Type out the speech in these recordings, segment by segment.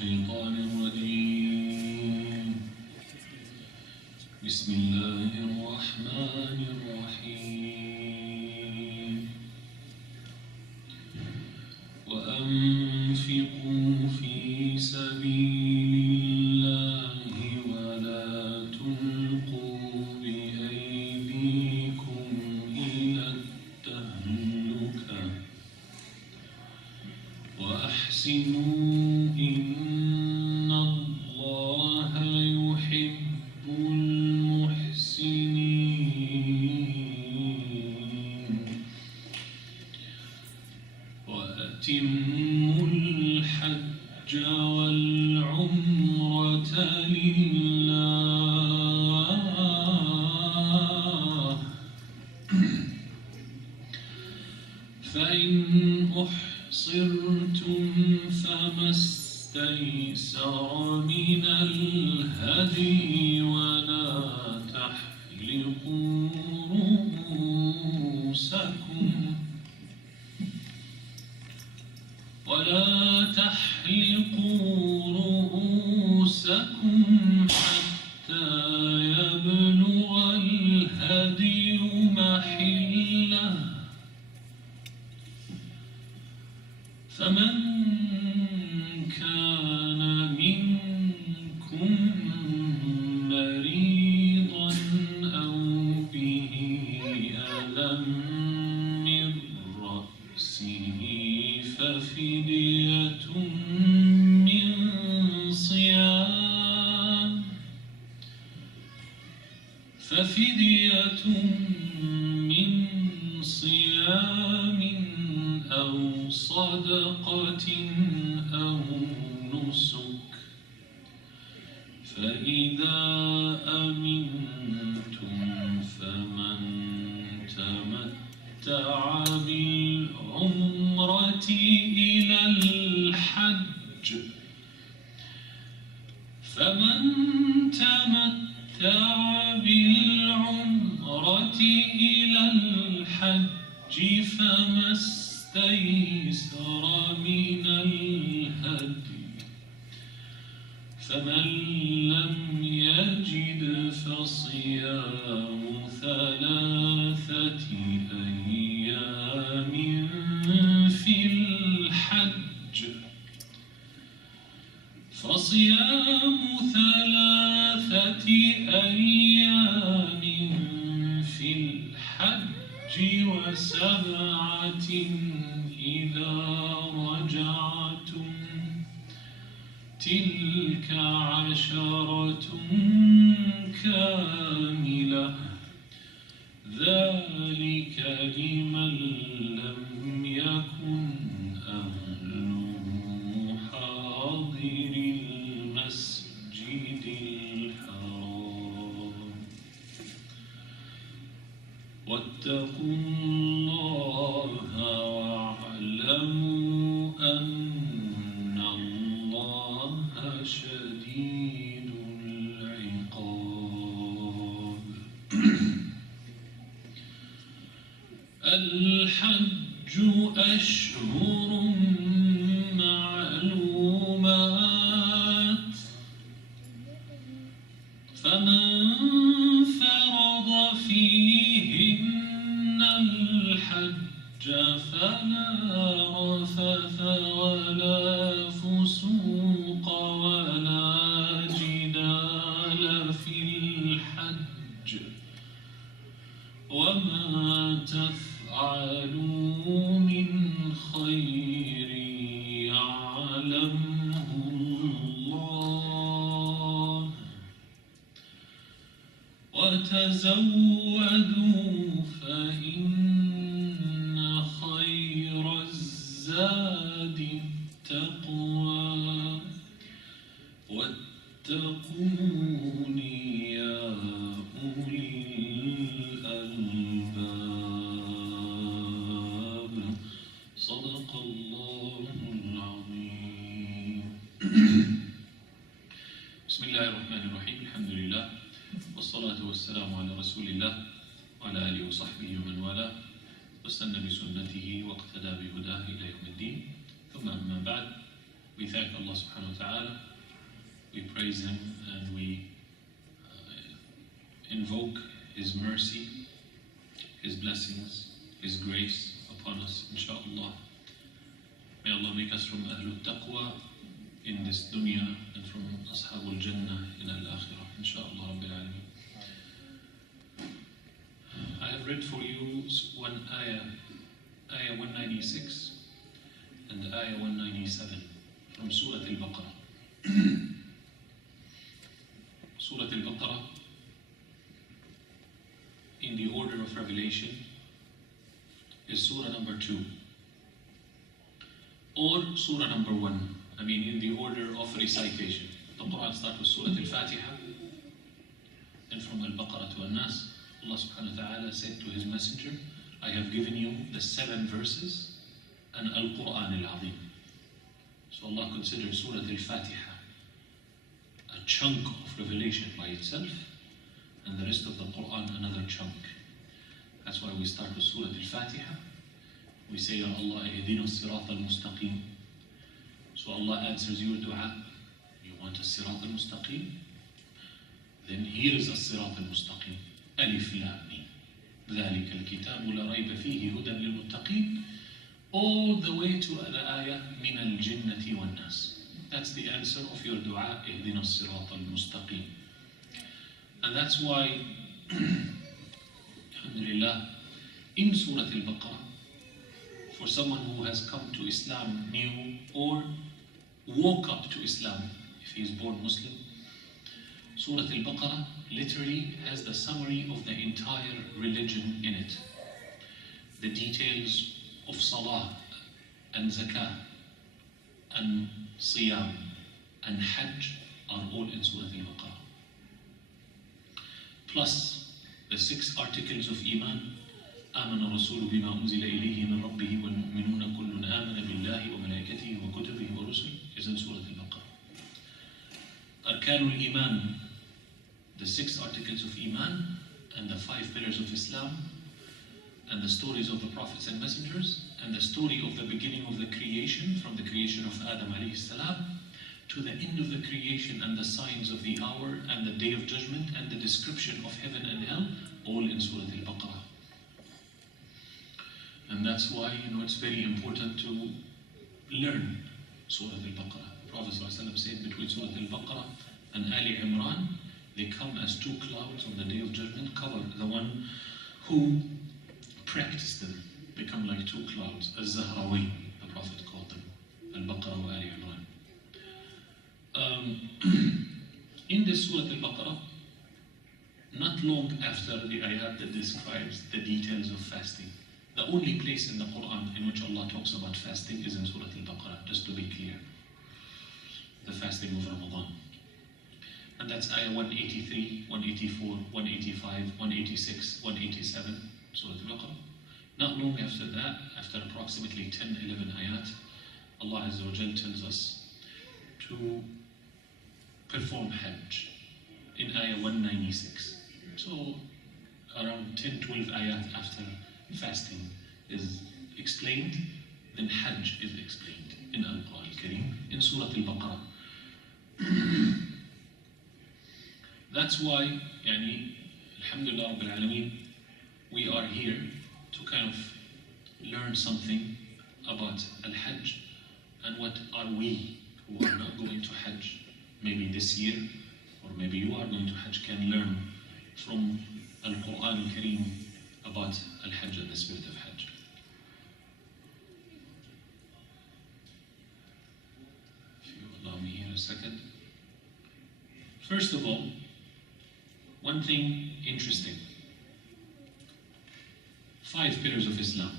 الشيطان الرجيم. بسم الله الرحمن الرحيم. وأنفقوا في سبيل الله ولا تلقوا بأيديكم إلى التهلكة وأحسنوا إن الله يحب المحسنين. وأتموا الحج والعمرة لله فإن أحصرتم فما استيسر من الهدي ولا تحلقوا رؤوسكم حتى يبلغ الهدي محله فمن كان منكم مريضا أو به أذى من رأسه ففدية من صيام أو صدقة أو نسك فإذا أمنتم فمن تمتع بالعمرة إلى الحج فما استيسر من الهدي فمن لم يجد فصيام 3 أيام في الحج و7 إذا رجعتم تلك 10 كاملة ذلك لمن لم يكن أهله حاضر المسجد الحرام واتقوا الله واعلموا أن الله شديد العقاب. الحج أشهر معلومات فمن فرض فيهن الحج فلا رفث ولا فسوق ولا جدال في الحج وما تفعلوا من خير يعلمه الله وتزودوا فإن خير الزاد التقوى واتقون يا أولي الألباب. صدق الله العظيم. بسم الله الرحمن الرحيم. الحمد لله والصلاة والسلام على رسول الله وعلى آله وصحبه ومن والاه واستنى بسنته واقتدى بهداه إلى يوم الدين. ثم أما بعد، we thank Allah Allah subhanahu wa ta'ala. We praise Him and we invoke His mercy, His blessings, His grace upon us, inshaAllah. May Allah make us from Ahlul Taqwa in this dunya and from Ashabul Jannah in Al-Akhirah, inshaAllah Rabbil Alameen. I have read for you one ayah 196 and ayah 197 from Surah Al-Baqarah. Surah Al-Baqarah, in the order of revelation, is Surah number 2 or Surah number 1. I mean, in the order of recitation. The Quran starts with Surah Al-Fatiha, and from Al-Baqarah to Al-Nas, Allah subhanahu wa ta'ala said to His Messenger, I have given you the 7 verses and Al-Quran Al-Azim. So Allah considers Surah Al-Fatiha a chunk of revelation by itself, and the rest of the Quran another chunk. That's why we start with Surah Al-Fatiha. We say, Ya Allah, ihdina as-sirat al-mustaqim. So Allah answers your dua. You want a sirat al-mustaqim? Then here is a sirat al-mustaqim. Alif Lam Mim. ذَلِكَ الْكِتَابُ لَا رَيْبَ فِيهِ هُدًى لِلْمُتَّقِينَ. All the way to the ayah مِنَ الْجِنَّةِ وَالنَّاسِ. That's the answer of your dua, اهدنا الصراط المستقيم. And that's why, alhamdulillah, in Surah Al-Baqarah, for someone who has come to Islam new or woke up to Islam, if he is born Muslim, Surah Al-Baqarah literally has the summary of the entire religion in it. The details of Salah and Zakah and Siyam and Hajj are all in Surah Al-Baqarah. Plus the 6 articles of Iman. آمن الرسول بما أنزل إليه من ربه والمؤمنون كل آمن بالله وملائكته وكتبه ورسله is in Surah Al-Baqarah. Arkanul Iman, the 6 articles of Iman and the 5 pillars of Islam, and the stories of the prophets and messengers, and the story of the beginning of the creation, from the creation of Adam alayhi salam to the end of the creation, and the signs of the hour and the day of judgment and the description of heaven and hell, all in Surah Al-Baqarah. And that's why, it's very important to learn Surah Al-Baqarah. The Prophet ﷺ said between Surah Al-Baqarah and Ali Imran, they come as 2 clouds on the day of judgment, cover the one who practiced them. They come like 2 clouds, Al-Zahrawi, the Prophet called them, Al-Baqarah wa Ali Imran. In this Surah Al-Baqarah, not long after the ayat that describes the details of fasting, the only place in the Quran in which Allah talks about fasting is in Surah Al-Baqarah, just to be clear. The fasting of Ramadan. And that's ayah 183, 184, 185, 186, 187, Surah Al-Baqarah. Not long after that, after approximately 10, 11 ayat, Allah Azza wa Jal tells us to perform Hajj in ayah 196. So around 10, 12 ayat after fasting is explained, then Hajj is explained in Al-Quran Al-Kareem, in Surah Al-Baqarah. That's why, Alhamdulillah Rabbil Alameen, we are here to kind of learn something about Al-Hajj and what are we who are not going to Hajj maybe this year, or maybe you are going to Hajj, can learn from Al-Quran Al-Kareem about Al-Hajj and the spirit of Hajj. If you allow me here a second. First of all, one thing interesting. 5 pillars of Islam.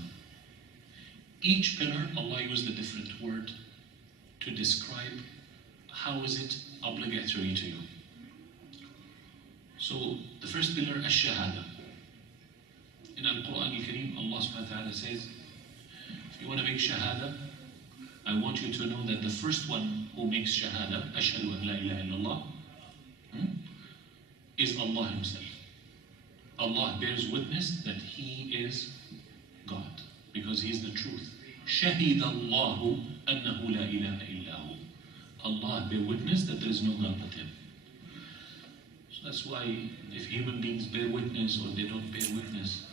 Each pillar, Allah used a different word to describe how is it obligatory to you. So the first pillar, Ash-Shahada. In Al-Quran Al-Kareem, Allah subhanahu wa ta'ala says, if you want to make Shahada, I want you to know that the first one who makes Shahada, Ashhadu an la ilaha illallah, is Allah Himself. Allah bears witness that He is God, because He is the truth. Shahida Allahu annahu la ilaha illahu. bear witness that there is no God but Him. So that's why if human beings bear witness or they don't bear witness,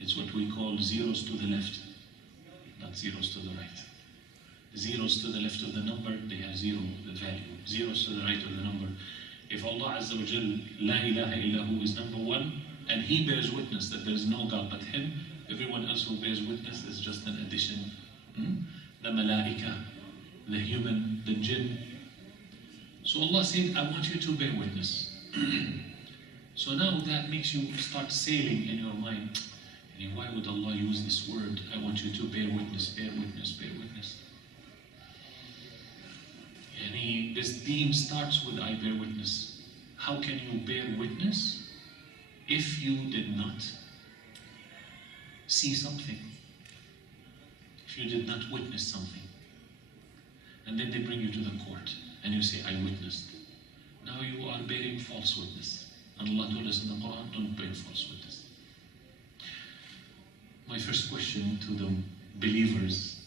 it's what we call zeros to the left, not zeros to the right. Zeros to the left of the number, they have zero, the value. Zeros to the right of the number. If Allah Azza wa Jal, La ilaha illahu, is number one, and He bears witness that there is no God but Him, everyone else who bears witness is just an addition. The malaika, the human, the jinn. So Allah said, I want you to bear witness. So now that makes you start sailing in your mind. And why would Allah use this word? I want you to bear witness, bear witness, bear witness. And this theme starts with I bear witness. How can you bear witness if you did not see something? If you did not witness something? And then they bring you to the court and you say, I witnessed. Now you are bearing false witness. And Allah told us in the Quran, don't bear false witness. My first question to the believers,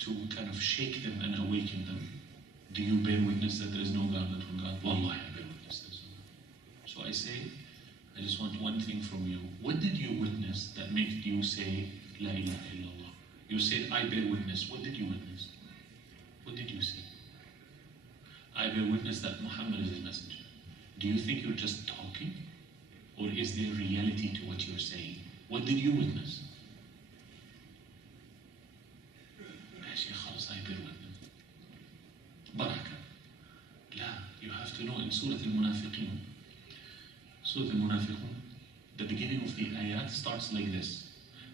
to kind of shake them and awaken them, do you bear witness that there is no God but one God? Wallahi, I bear witness there is no God. So I say, I just want one thing from you. What did you witness that made you say, La ilaha illallah? You said, I bear witness. What did you witness? What did you see? I bear witness that Muhammad is his messenger. Do you think you're just talking? Or is there reality to what you're saying? What did you witness? I bear witness. Baraka. La, you have to know in Surah Al-Munafiqeen. Surah Al-Munafiqeen, the beginning of the ayat starts like this.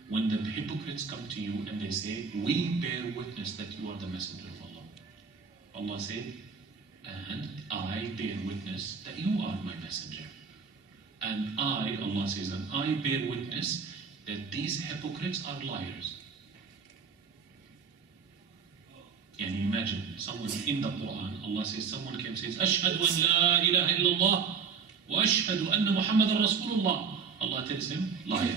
When the hypocrites come to you and they say, we bear witness that you are the messenger of Allah. Allah said, and I bear witness that you are my messenger. And I, Allah says, and I bear witness that these hypocrites are liars. And imagine someone in the Quran, Allah says, someone can say, Ashhadu an la ilaha illallah wa ashhadu anna Muhammadan Rasulullah. Allah tells him, liar.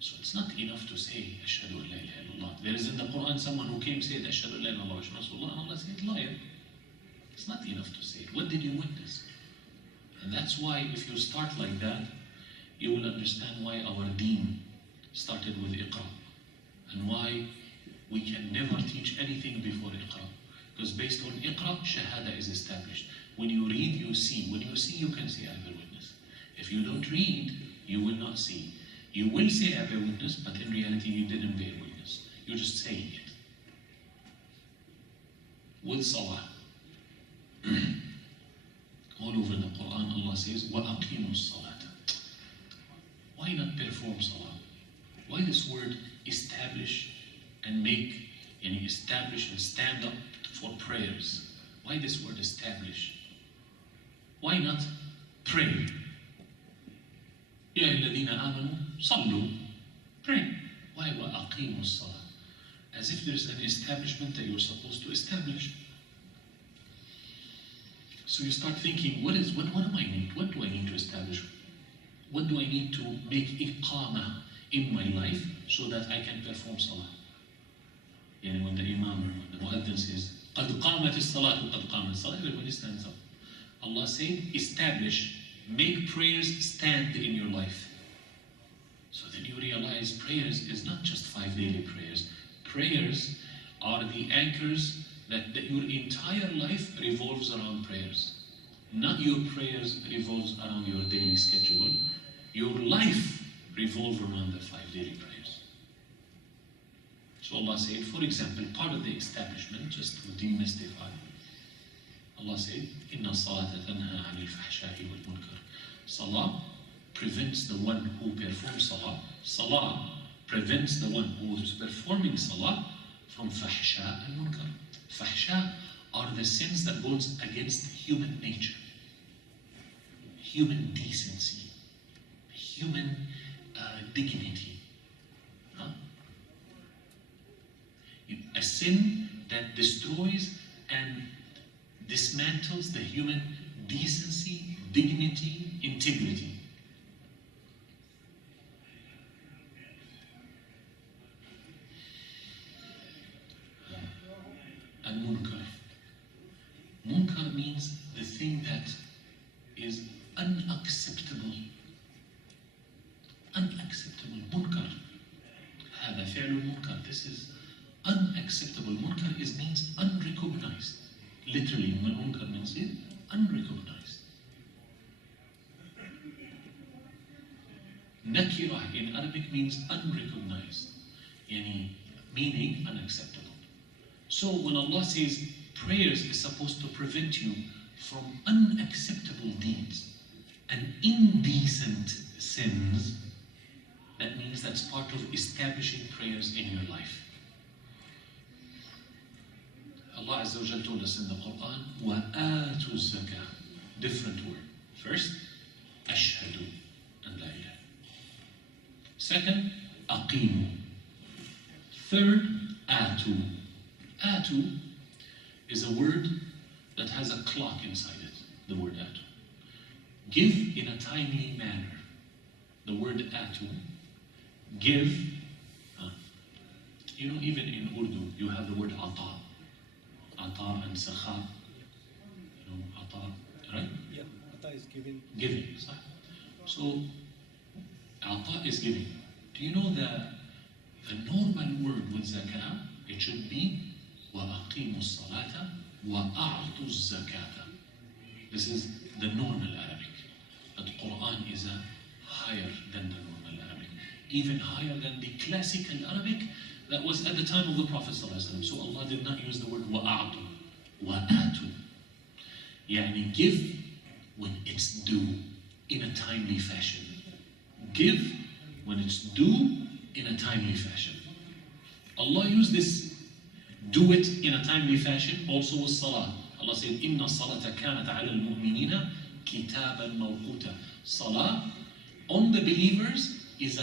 So it's not enough to say, Ashhadu an la ilaha illallah. There is in the Quran someone who came said, Ashhadu an la ilaha illallah wa ashhadu Rasulullah, and Allah said, liar. It's not enough to say it. What did you witness? And that's why if you start like that, you will understand why our deen started with Iqra, and why we can never teach anything before Iqra. Because based on Iqra, Shahada is established. When you read, you see. When you see, you can say, I bear witness. If you don't read, you will not see. You will say, I bear witness, but in reality, you didn't bear witness. You're just saying it. With Salah. All over the Quran, Allah says, وَأَقِيمُوا الصَّلَاةَ. Why not perform Salah? Why this word establish and make, establish and stand up for prayers? Why this word establish? Why not pray? يَا الَّذِينَ آمَنُوا صَلُّوا. Pray. Why وَأَقِيمُوا الصَّلَاةَ? As if there's an establishment that you're supposed to establish. So you start thinking, what am I need? What do I need to establish? What do I need to make iqamah in my life so that I can perform salah? When the imam, the muaddin says, قَدْ قَامَتِ الصَّلَاةُ قَدْ قَامَتِ الصَّلَاةُ, everybody stands up. Allah said, establish, make prayers stand in your life. So then you realize prayers is not just 5 daily prayers. Prayers are the anchors that your entire life revolves around prayers. Not your prayers revolves around your daily schedule. Your life revolves around the 5 daily prayers. So Allah said, for example, part of the establishment, just to demystify, Allah said, إِنَّ الصَّلَاةَ تَنْهَى عَنِ الْفَحْشَاءِ وَالْمُنْكَرِ. Salah prevents the one who performs salah. Salah prevents the one who is performing salah from fahsha and munkar. Fahsha are the sins that goes against human nature, human decency, human dignity. A sin that destroys and dismantles the human decency, dignity, integrity. and munkar. Munkar means the thing that is unacceptable. Unacceptable. Munkar. هذا فعل munkar. This is unacceptable. Munkar means unrecognized. Literally, munkar means unrecognized. Nakira in Arabic means unrecognized. Yani, meaning unacceptable. So when Allah says prayers is supposed to prevent you from unacceptable deeds and indecent sins, that means that's part of establishing prayers in your life. Allah Azza wa Jal told us in the Quran, وَآتُوا الزَّكَاةَ. Different word. First, أشهد أن لا إله. Second, أقيموا. Third, آتوا. آتوا is a word that has a clock inside it, the word آتوا. Give in a timely manner. The word آتوا. Give. You know, even in Urdu, you have the word ata. Ata and sakha. You know, ata, right? Yeah, ata is giving. Giving, صح? So, ata is giving. Do you know the normal word with zakah? It should be وَأَقِيمُوا الصَّلَاةَ وَأَعْطُوا الزَّكَاةَ. This is the normal Arabic. But Quran is higher than the normal Arabic. Even higher than the classical Arabic that was at the time of the Prophet ﷺ. So Allah did not use the word وَأَعْطُوا. وَآتُوا. Yani give when it's due in a timely fashion. Give when it's due in a timely fashion. Allah used this do it in a timely fashion also with salah. Allah said, إِنَّ الصَّلَاةَ كَانَتْ عَلَى الْمُؤْمِنِينَ كِتَابًا مَوْقُوتًا. Salah on the believers is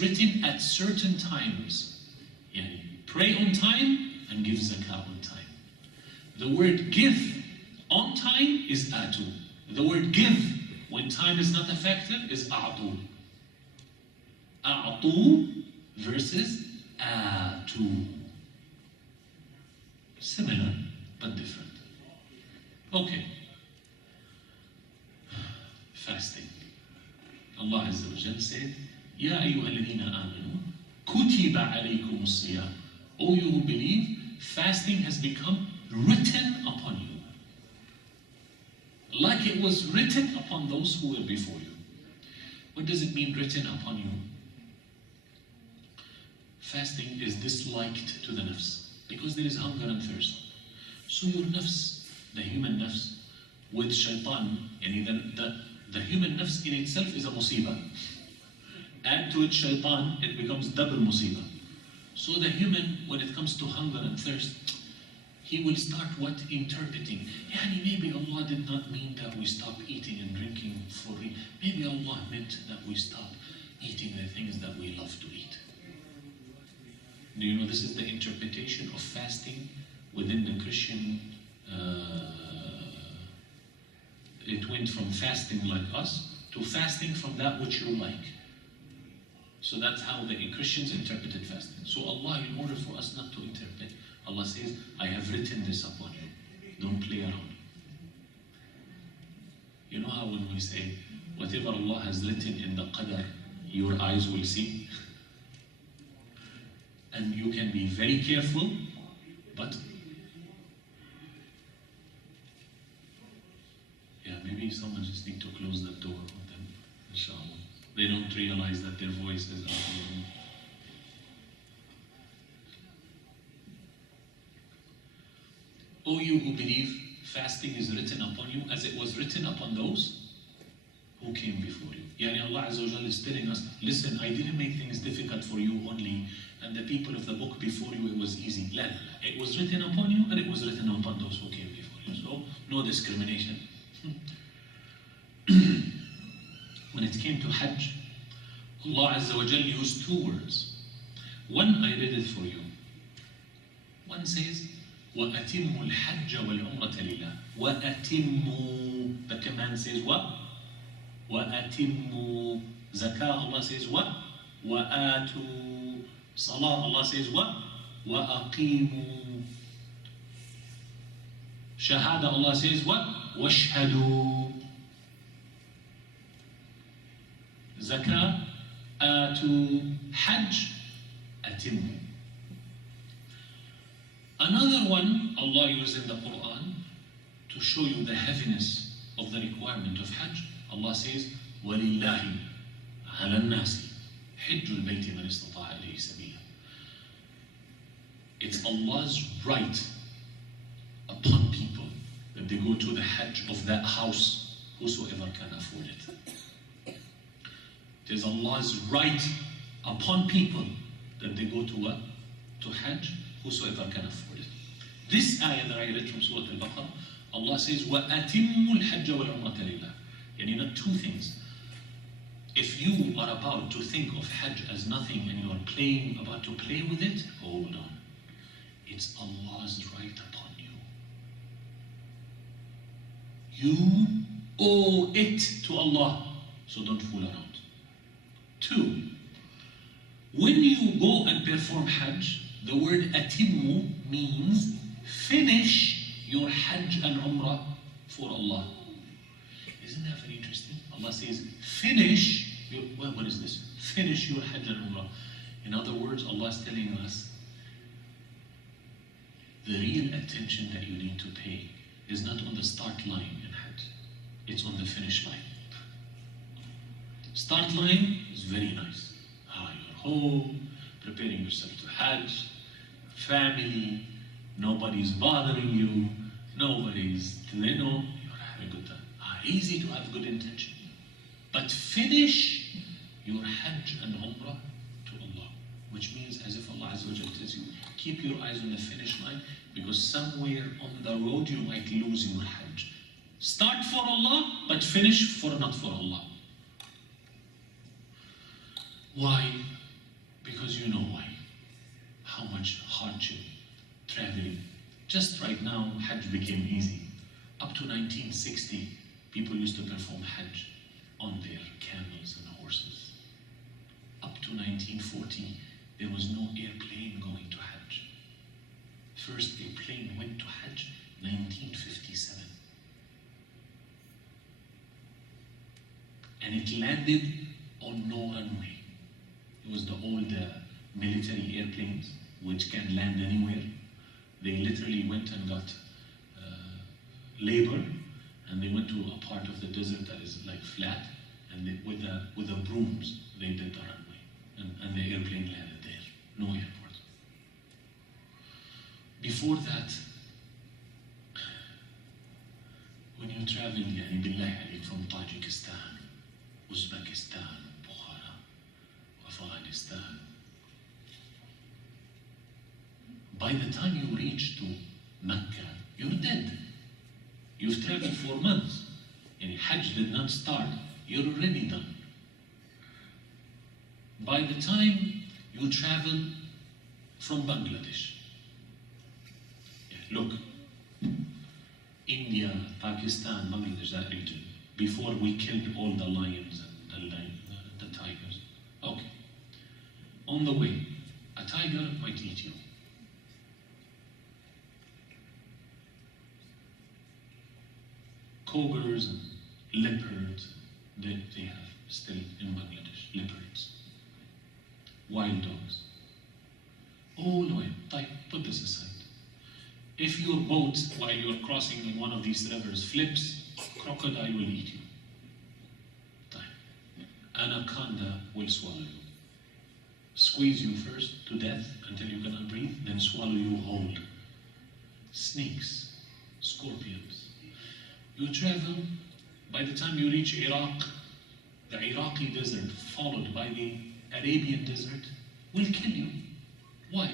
written at certain times. Yani, pray on time and give zakah on time. The word give on time is atu. The word give when time is not effective is a'tu. A'tu versus atu. Similar but different. Okay. Fasting. Allah Azza wa Jal said, Ya ayyuha alladhina amanu, kutiba alaykum as-siyam. O you who believe, fasting has become written upon you. Like it was written upon those who were before you. What does it mean, written upon you? Fasting is disliked to the nafs because there is hunger and thirst. So your nafs, the human nafs, with shaitan, the human nafs in itself is a musibah. Add to it shaitan, it becomes double musibah. So the human, when it comes to hunger and thirst, he will start what? Interpreting. Yani maybe Allah did not mean that we stop eating and drinking for real. Maybe Allah meant that we stop eating the things that we love to eat. Do you know this is the interpretation of fasting within the Christian? It went from fasting like us to fasting from that which you like. So that's how the Christians interpreted fasting. So Allah, in order for us not to interpret, Allah says, I have written this upon you. Don't play around. You know how when we say, whatever Allah has written in the qadar, your eyes will see? And you can be very careful, but yeah, maybe someone just need to close that door with them, inshallah. They don't realize that their voice is out of the room. O you who believe, fasting is written upon you as it was written upon those who came before you. Yani Allah Azza wa Jalla is telling us, listen, I didn't make things difficult for you only, and the people of the book before you, it was easy. La, la, la. It was written upon you, and it was written upon those who came before you. So, no discrimination. When it came to Hajj, Allah Azza wa Jalla used two words. One, I read it for you. One says, وَأَتِمُّوا الْحَجَّ وَالْعُمْرَةَ لِلَّهِ. وَأَتِمُّوا. The command says what? وَأَتِمُّوا. Zakah, Allah says what? وَآتُوا. Salah, Allah says what? وَأَقِيمُوا. Shahada, Allah says what? وَاشْهَدُوا. Zakah, Atu. Hajj, Atimmu. Another one Allah used in the Quran to show you the heaviness of the requirement of Hajj. Allah says, وَلِلَّهِ عَلَى النَّاسِ حِجُّ الْبَيْتِ مَنِ اسْتَطَاعَ إِلَيْهِ سَبِيلًا. It's Allah's right upon people that they go to the Hajj of that house, whosoever can afford it. It is Allah's right upon people that they go to what? To Hajj, whosoever can afford it. This ayah that I read from Surah Al-Baqarah, Allah says, وَأَتِمُّ الْحَجَّ وَالْعُمْرَةَ لِلَّهِ. Yani not two things. If you are about to think of Hajj as nothing and you are about to play with it, hold on. It's Allah's right upon you. You owe it to Allah, so don't fool around. Two, when you go and perform Hajj, the word atimmu means finish your Hajj and Umrah for Allah. Isn't that very interesting? Allah says, finish your, well, what is this? Finish your Hajj and Umrah. In other words, Allah is telling us the real attention that you need to pay is not on the start line in Hajj, it's on the finish line. Start line is very nice. You're home, preparing yourself to Hajj, family, nobody's bothering you, nobody's, you're having a good time. Easy to have good intention. But finish your Hajj and Umrah to Allah, which means as if Allah Azza wa Jalla tells you, keep your eyes on the finish line, because somewhere on the road you might lose your Hajj. Start for Allah, but finish for not for Allah. Why? Because you know why. How much hardship, traveling. Just right now, Hajj became easy. Up to 1960, people used to perform Hajj on their camels and horses. Up to 1940, there was no airplane going to Hajj. First airplane went to Hajj 1957. And it landed on no runway. It was the old military airplanes which can land anywhere. They literally went and got labor, and they went to a part of the desert that is like flat, and they, with the brooms they did the runway, and the airplane landed there, no airport. Before that, when you travel, yani billahi alayk, from Tajikistan, Uzbekistan, Bukhara, Afghanistan, by the time you reach to Mecca, you're dead. You've traveled for months, and Hajj did not start. You're already done. By the time you travel from Bangladesh, look, India, Pakistan, Bangladesh, that region, before we killed all the lions and the tigers. Okay. On the way, a tiger might eat you. Cobras and leopards, they have still in Bangladesh, leopards. Wild dogs. All the way, put this aside. If your boat, while you're crossing in one of these rivers, flips, crocodile will eat you. Anaconda will swallow you. Squeeze you first to death until you cannot breathe, then swallow you whole. Snakes, scorpions. You travel, by the time you reach Iraq, the Iraqi desert, followed by the Arabian desert, will kill you. Why?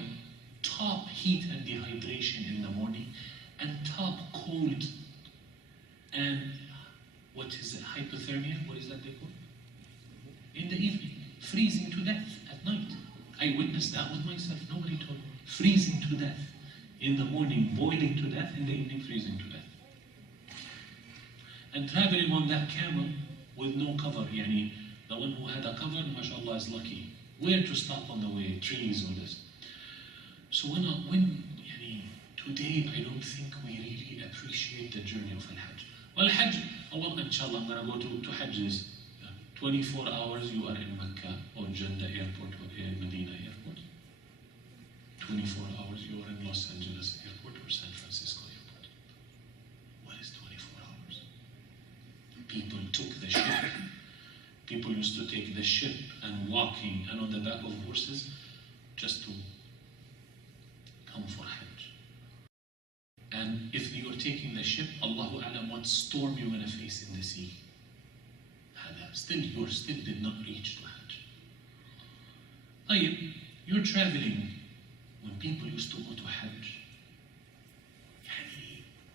Top heat and dehydration in the morning, and top cold and what is it, hypothermia? What is that they call? In the evening, freezing to death at night. I witnessed that with myself, nobody told me. Freezing to death. In the morning, boiling to death, in the evening, freezing to death. And traveling on that camel with no cover, yani the one who had a cover, mashallah, is lucky. Where to stop on the way? Trees or this. So when today I don't think we really appreciate the journey of Al-Hajj. Well, Hajj, inshallah, I'm going to go to Hajj is 24 hours you are in Mecca or Jeddah airport or Medina airport. 24 hours you are in Los Angeles airport or San Francisco airport. What is 24 hours? People took the ship. People used to take the ship and walking and on the back of horses just to come for Hajj. And if you're taking the ship, Allahu A'lam, what storm you're going to face in the sea. You still did not reach to Hajj. You're traveling. When people used to go to Hajj,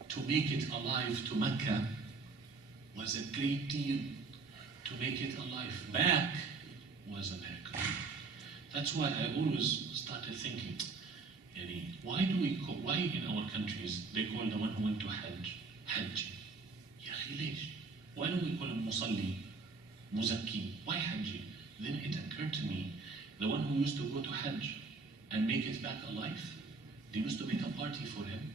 to make it alive to Mecca was a great deal. To make it alive back was a miracle. That's why I always started thinking, why in our countries they call the one who went to Hajj, Hajj? Why don't we call him Musalli, Muzakki? Why Hajj? Then it occurred to me, the one who used to go to Hajj and make it back alive, they used to make a party for him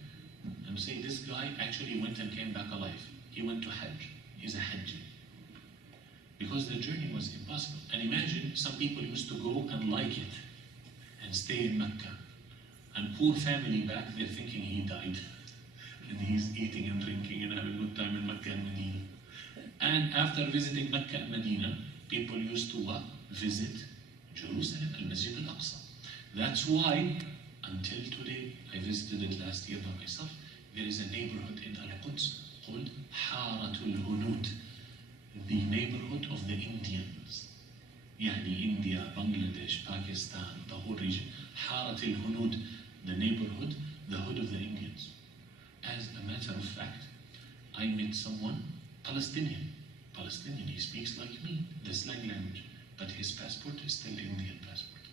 and say, this guy actually went and came back alive. He went to Hajj. He's a Hajji. Because the journey was impossible. And imagine some people used to go and like it and stay in Mecca. And poor family back, they're thinking he died. And he's eating and drinking and having a good time in Mecca and Medina. And after visiting Mecca and Medina, people used to visit Jerusalem, Al-Masjid Al-Aqsa. That's why, until today, I visited it last year by myself, there is a neighborhood in Al-Quds called Haratul Hunud, the neighborhood of the Indians. India, Bangladesh, Pakistan, the whole region. Haratul Hunud, the neighborhood, the hood of the Indians. As a matter of fact, I met someone, Palestinian, he speaks like me, the slang language, but his passport is still Indian passport.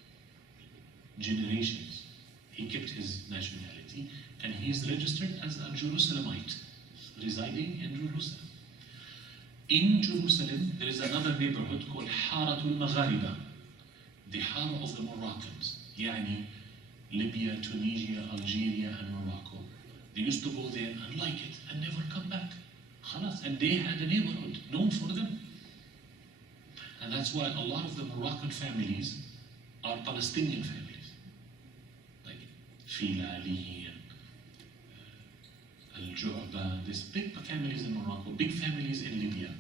Generations. He kept his nationality and he's registered as a Jerusalemite, residing in Jerusalem. In Jerusalem, there is another neighborhood called Haratul Maghariba, the Hara of the Moroccans, Libya, Tunisia, Algeria, and Morocco. They used to go there and like it and never come back. And they had a neighborhood known for them. And that's why a lot of the Moroccan families are Palestinian families. Like Filali and Al-Ju'ba, these big families in Morocco, big families in Libya.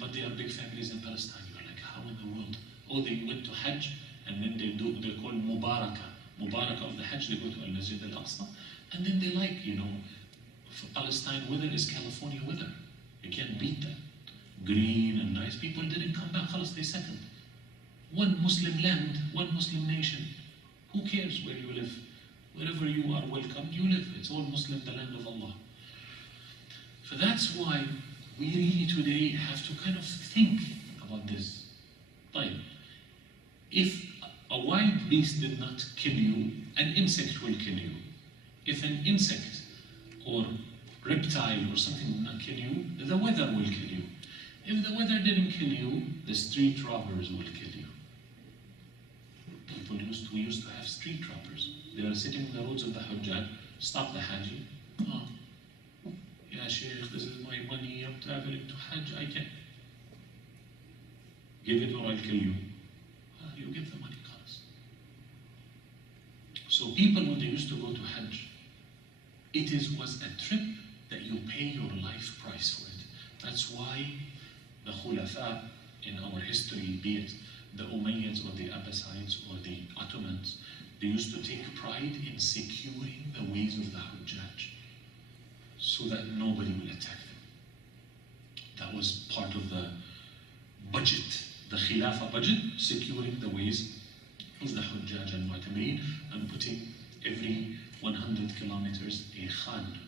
But they are big families in Palestine. You're like, how in the world? Oh, they went to Hajj and then they're called Mubarakah of the Hajj, they go to Al-Masjid Al-Aqsa. And then they like, for Palestine weather is California weather. You can't beat that. Green and nice. People didn't come back, they settled. One Muslim land, one Muslim nation. Who cares where you live? Wherever you are welcome, you live. It's all Muslim, the land of Allah. So that's why we really today have to kind of think about this. Like, if a wild beast did not kill you, an insect will kill you. If an insect or reptile or something did not kill you, the weather will kill you. If the weather didn't kill you, the street robbers will kill you. We used to have street robbers. They are sitting on the roads of the Hajj, stop the Haji. Yeah, Shaykh, this is my money, I'm traveling to Hajj, I can't. Give it or I'll kill you. You give the money, cause. So people, when they used to go to Hajj, was a trip that you pay your life price for it. That's why the Khulafa in our history, be it the Umayyads or the Abbasides or the Ottomans, they used to take pride in securing the ways of the Hujjaj so that nobody will attack them. That was part of the budget, the Khilafah budget, securing the ways of the Hujjaj and Mu'tamirin and putting every 100 kilometers a khan,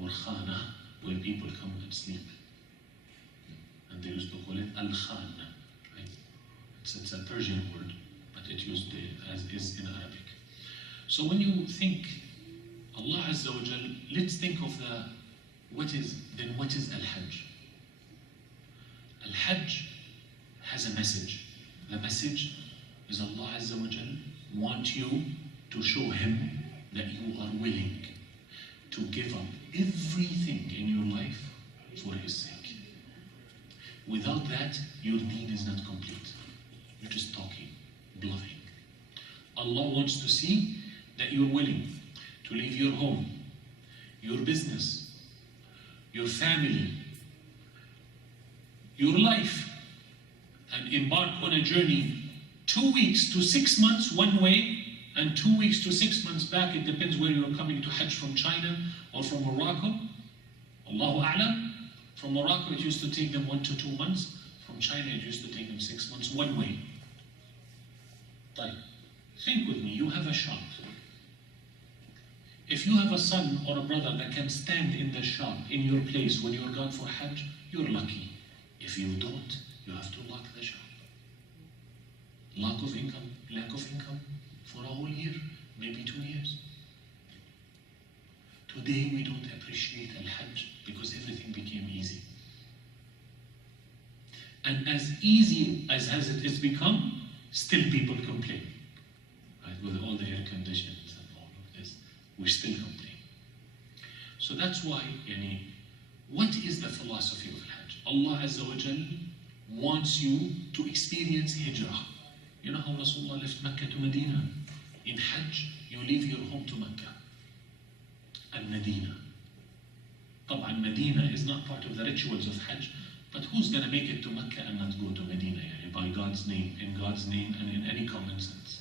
or khana, where people come and sleep. And they used to call it al-khan, right? It's a Persian word, but it used as is in Arabic. So when you think Allah Azza wa Jal, let's think of what is Al-Hajj? Al-Hajj has a message. The message is Allah Azza wa Jal want you to show him that you are willing to give up everything in your life for his sake. Without that, your deen is not complete. You're just talking, bluffing. Allah wants to see that you're willing to leave your home, your business, your family, your life, and embark on a journey 2 weeks to 6 months one way, and 2 weeks to 6 months back. It depends where you're coming to Hajj, from China or from Morocco. Allahu A'lam. From Morocco, it used to take them 1 to 2 months. From China, it used to take them 6 months one way. Think with me, you have a shop. If you have a son or a brother that can stand in the shop, in your place, when you're gone for Hajj, you're lucky. If you don't, you have to lock the shop. Lack of income for a whole year, maybe 2 years. Today we don't appreciate Al-Hajj because everything became easy. And as easy as it is become, still people complain. Right? With all the air conditions and all of this, we still complain. So that's why, what is the philosophy of Hajj? Allah Azza wa Jal wants you to experience hijrah. You know how Rasulullah left Mecca to Medina? In Hajj, you leave your home to Mecca and Medina. طبعا Medina is not part of the rituals of Hajj, but who's going to make it to Mecca and not go to Medina? By God's name, in God's name, and in any common sense.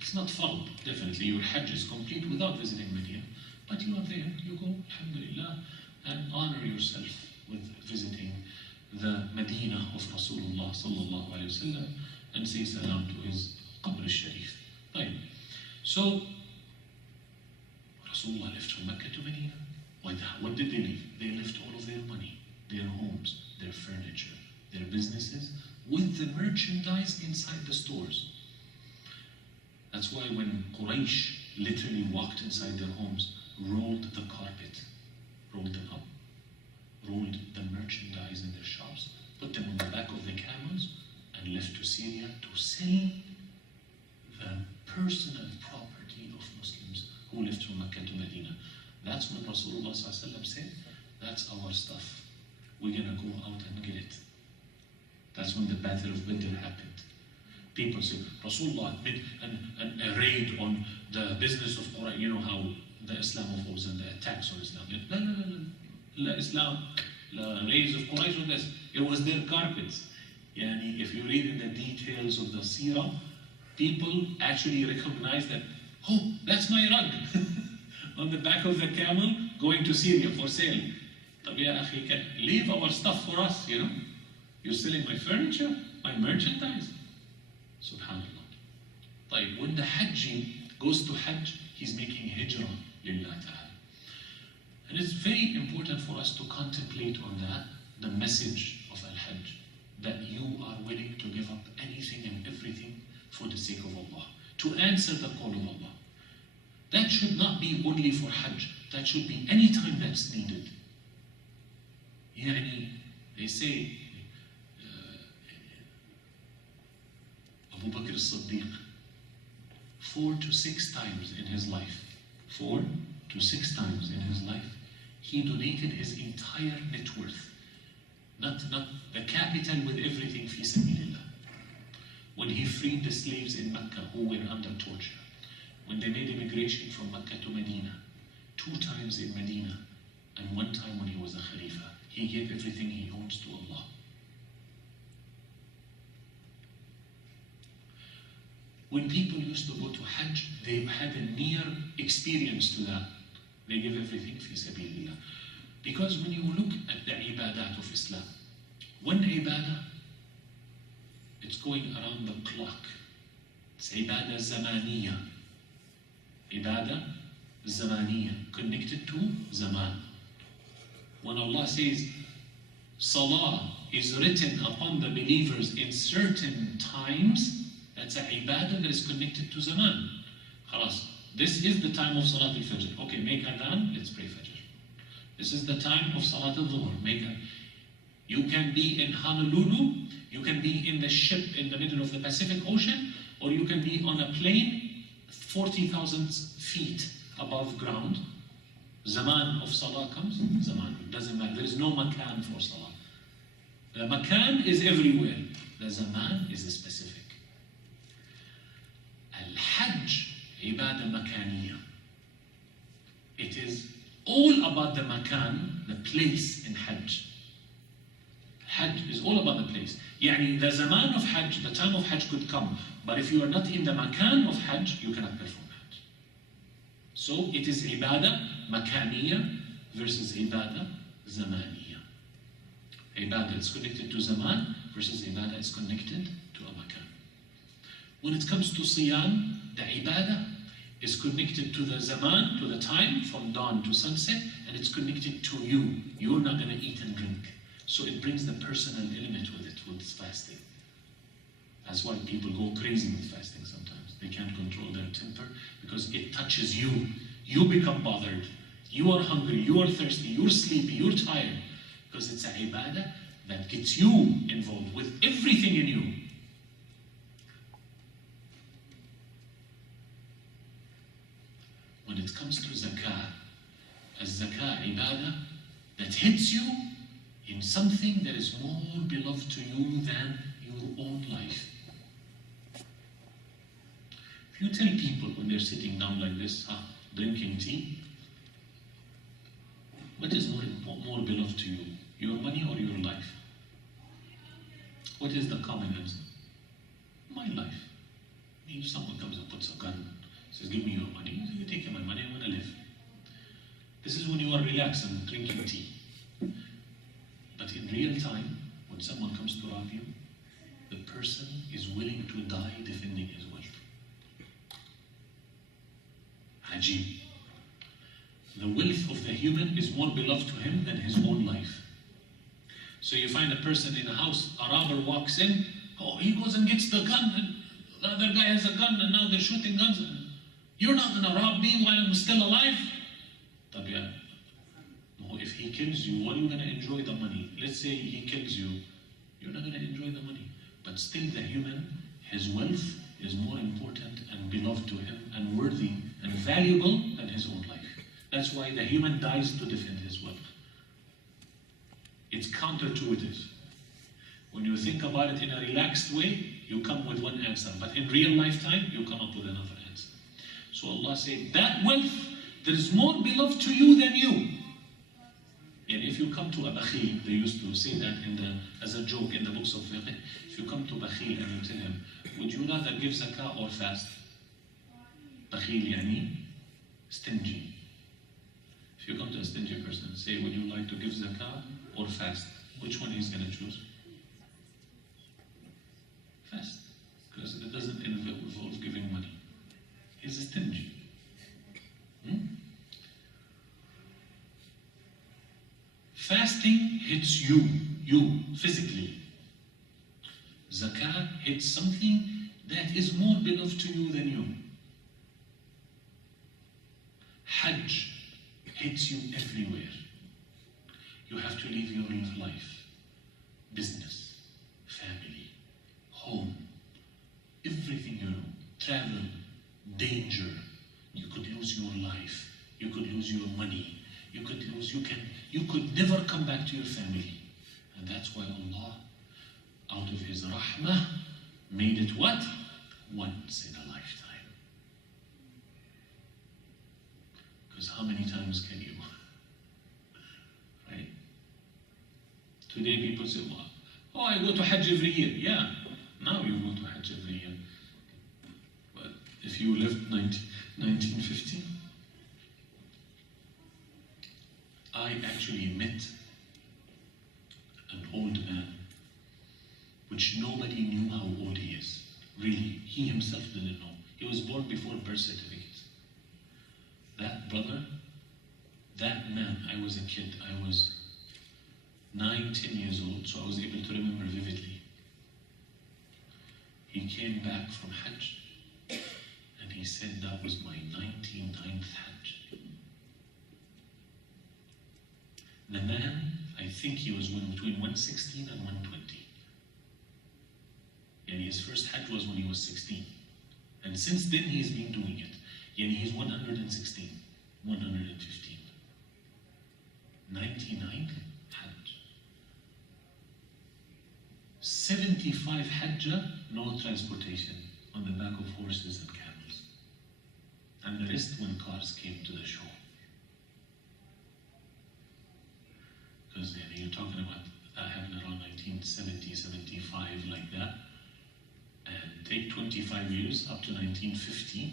It's not fard, definitely. Your Hajj is complete without visiting Medina, but you are there, you go, alhamdulillah, and honor yourself with visiting the Medina of Rasulullah sallallahu alayhi wa sallam, and say salam to his Qabr al-Sharif. Right. So, Rasulullah left from Mecca to Medina. What did they leave? They left all of their money, their homes, their furniture, their businesses, with the merchandise inside the stores. That's why when Quraysh literally walked inside their homes, rolled the carpet, rolled them up, rolled the merchandise in their shops, put them on the back of the camels, and left to Syria to sell the personal property of Muslims who left from Mecca to Medina. That's when Rasulullah said, that's our stuff. We're going to go out and get it. That's when the Battle of Badr happened. People say, Rasulullah made a raid on the business of Quraysh. You know how the Islamophobes and the attacks on Islam. La Islam, la raids of Quraysh on this. It was their carpets. If you read in the details of the seerah, people actually recognize that, oh, that's my rug on the back of the camel going to Syria for sale. Leave our stuff for us, You're selling my furniture, my merchandise. Subhanallah. When the Hajji goes to Hajj, he's making hijrah lillah ta'ala. And it's very important for us to contemplate on that, the message of Al-Hajj, that you are willing to give up anything and everything for the sake of Allah, to answer the call of Allah. That should not be only for Hajj, that should be any time that's needed. They say, Abu Bakr as-Siddiq, 4 to 6 times in his life, 4 to 6 times in his life, he donated his entire net worth, not the capital, with everything fi sabilillah. When he freed the slaves in Mecca who were under torture, when they made immigration from Mecca to Medina, 2 times in Medina, and 1 time when he was a Khalifa, he gave everything he owns to Allah. When people used to go to Hajj, they had a near experience to that. They give everything fi sabilillah. Because when you look at the ibadat of Islam, one ibadah, it's going around the clock. It's ibadah zamaniya. Ibadah zamaniya, connected to zaman. When Allah says, Salah is written upon the believers in certain times, that's an ibadah that is connected to zaman. Khalas, this is the time of Salat al-Fajr. Okay, make adhan, let's pray Fajr. This is the time of Salat al-Dhuhr, make adhan. You can be in Honolulu, you can be in the ship in the middle of the Pacific Ocean, or you can be be on a plane 40,000 feet above ground. Zaman of Salah comes, Zaman, it doesn't matter. There is no Makan for Salah. The Makan is everywhere. The Zaman is specific. Al-Hajj, Ibadah Makaniya. It is all about the Makan, the place in Hajj. Hajj is all about the place. Yani the Zaman of Hajj, the time of Hajj could come, but if you are not in the Makan of Hajj, you cannot perform Hajj. So it is Ibadah Makaniya versus Ibadah Zamaniya. Ibadah is connected to Zaman versus Ibadah is connected to a Makan. When it comes to Siyam, the Ibadah is connected to the Zaman, to the time from dawn to sunset, and it's connected to you. You're not going to eat and drink. So it brings the personal element with it, with fasting. That's why people go crazy with fasting sometimes. They can't control their temper because it touches you. You become bothered. You are hungry, you are thirsty, you're sleepy, you're tired. Because it's a ibadah that gets you involved with everything in you. When it comes to zakah, a zakah ibadah that hits you in something that is more beloved to you than your own life. If you tell people when they're sitting down like this, drinking tea, what is more beloved to you, your money or your life? What is the common answer? My life. I mean, if someone comes and puts a gun, says, give me your money, you take my money, I want to live. This is when you are relaxed and drinking tea. But in real time, when someone comes to rob you, the person is willing to die defending his wealth. Ajib. The wealth of the human is more beloved to him than his own life. So you find a person in a house, a robber walks in, he goes and gets the gun, and the other guy has a gun, and now they're shooting guns. And you're not going to rob me while I'm still alive? If he kills you, what are you going to enjoy the money? Let's say he kills you, you're not going to enjoy the money. But still the human, his wealth is more important and beloved to him and worthy and valuable than his own life. That's why the human dies to defend his wealth. It's counterintuitive. When you think about it in a relaxed way, you come with one answer. But in real lifetime, you come up with another answer. So Allah said, that wealth that is more beloved to you than you. And if you come to a bakhil, they used to say that as a joke in the books of fiqh, if you come to bakhil and you tell him, would you rather give zakah or fast? Bakhil yani stingy. If you come to a stingy person and say, would you like to give zakah or fast? Which one he's going to choose? Fast. Because it doesn't involve giving money. He's stingy. Fasting hits you physically. Zakat hits something that is more beloved to you than you. Hajj hits you everywhere. You have to live your life, business, family, home, everything you know, travel, danger. You could lose your life, you could lose your money, you could never come back to your family. And that's why Allah, out of His rahmah, made it what? Once in a lifetime. Because how many times can you? Right? Today people say, well, I go to Hajj every year. Yeah, now you go to Hajj every year. But if you lived 1950, I actually met an old man, which nobody knew how old he is. Really, he himself didn't know. He was born before birth certificates. That brother, that man, I was a kid. I was 9, 10 years old, so I was able to remember vividly. He came back from Hajj, and he said that was my 99th Hajj. The man, I think he was between 116 and 120. And his first Hajj was when he was 16. And And since then he's been doing it. Yani he's 116, 115. 99 Hajj. 75 Hajjah, no transportation, on the back of horses and camels. And the rest when cars came to the shore. Because you're talking about that happened around 1970, 75, like that. And take 25 years up to 1950,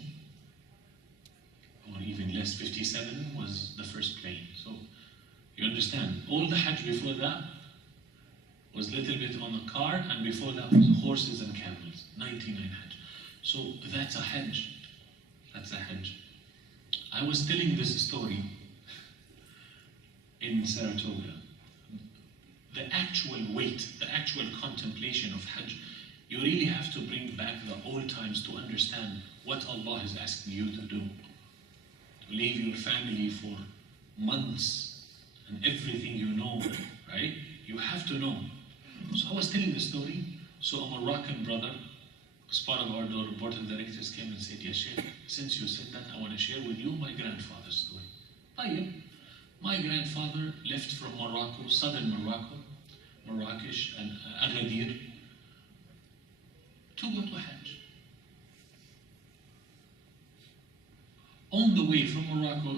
or even less, 57 was the first plane. So you understand, all the Hajj before that was a little bit on a car, and before that was horses and camels. 99 Hajj. So that's a Hajj. That's a Hajj. I was telling this story in Saratoga. The actual weight, the actual contemplation of Hajj, you really have to bring back the old times to understand what Allah is asking you to do. To leave your family for months and everything you know, right? You have to know. So I was telling the story. So a Moroccan brother, as part of our board of directors, came and said, "Ya Shaykh, since you said that, I want to share with you my grandfather's story." طيب. My grandfather left from Morocco, southern Morocco, Marrakesh and Agadir, to go to Hajj. On the way from Morocco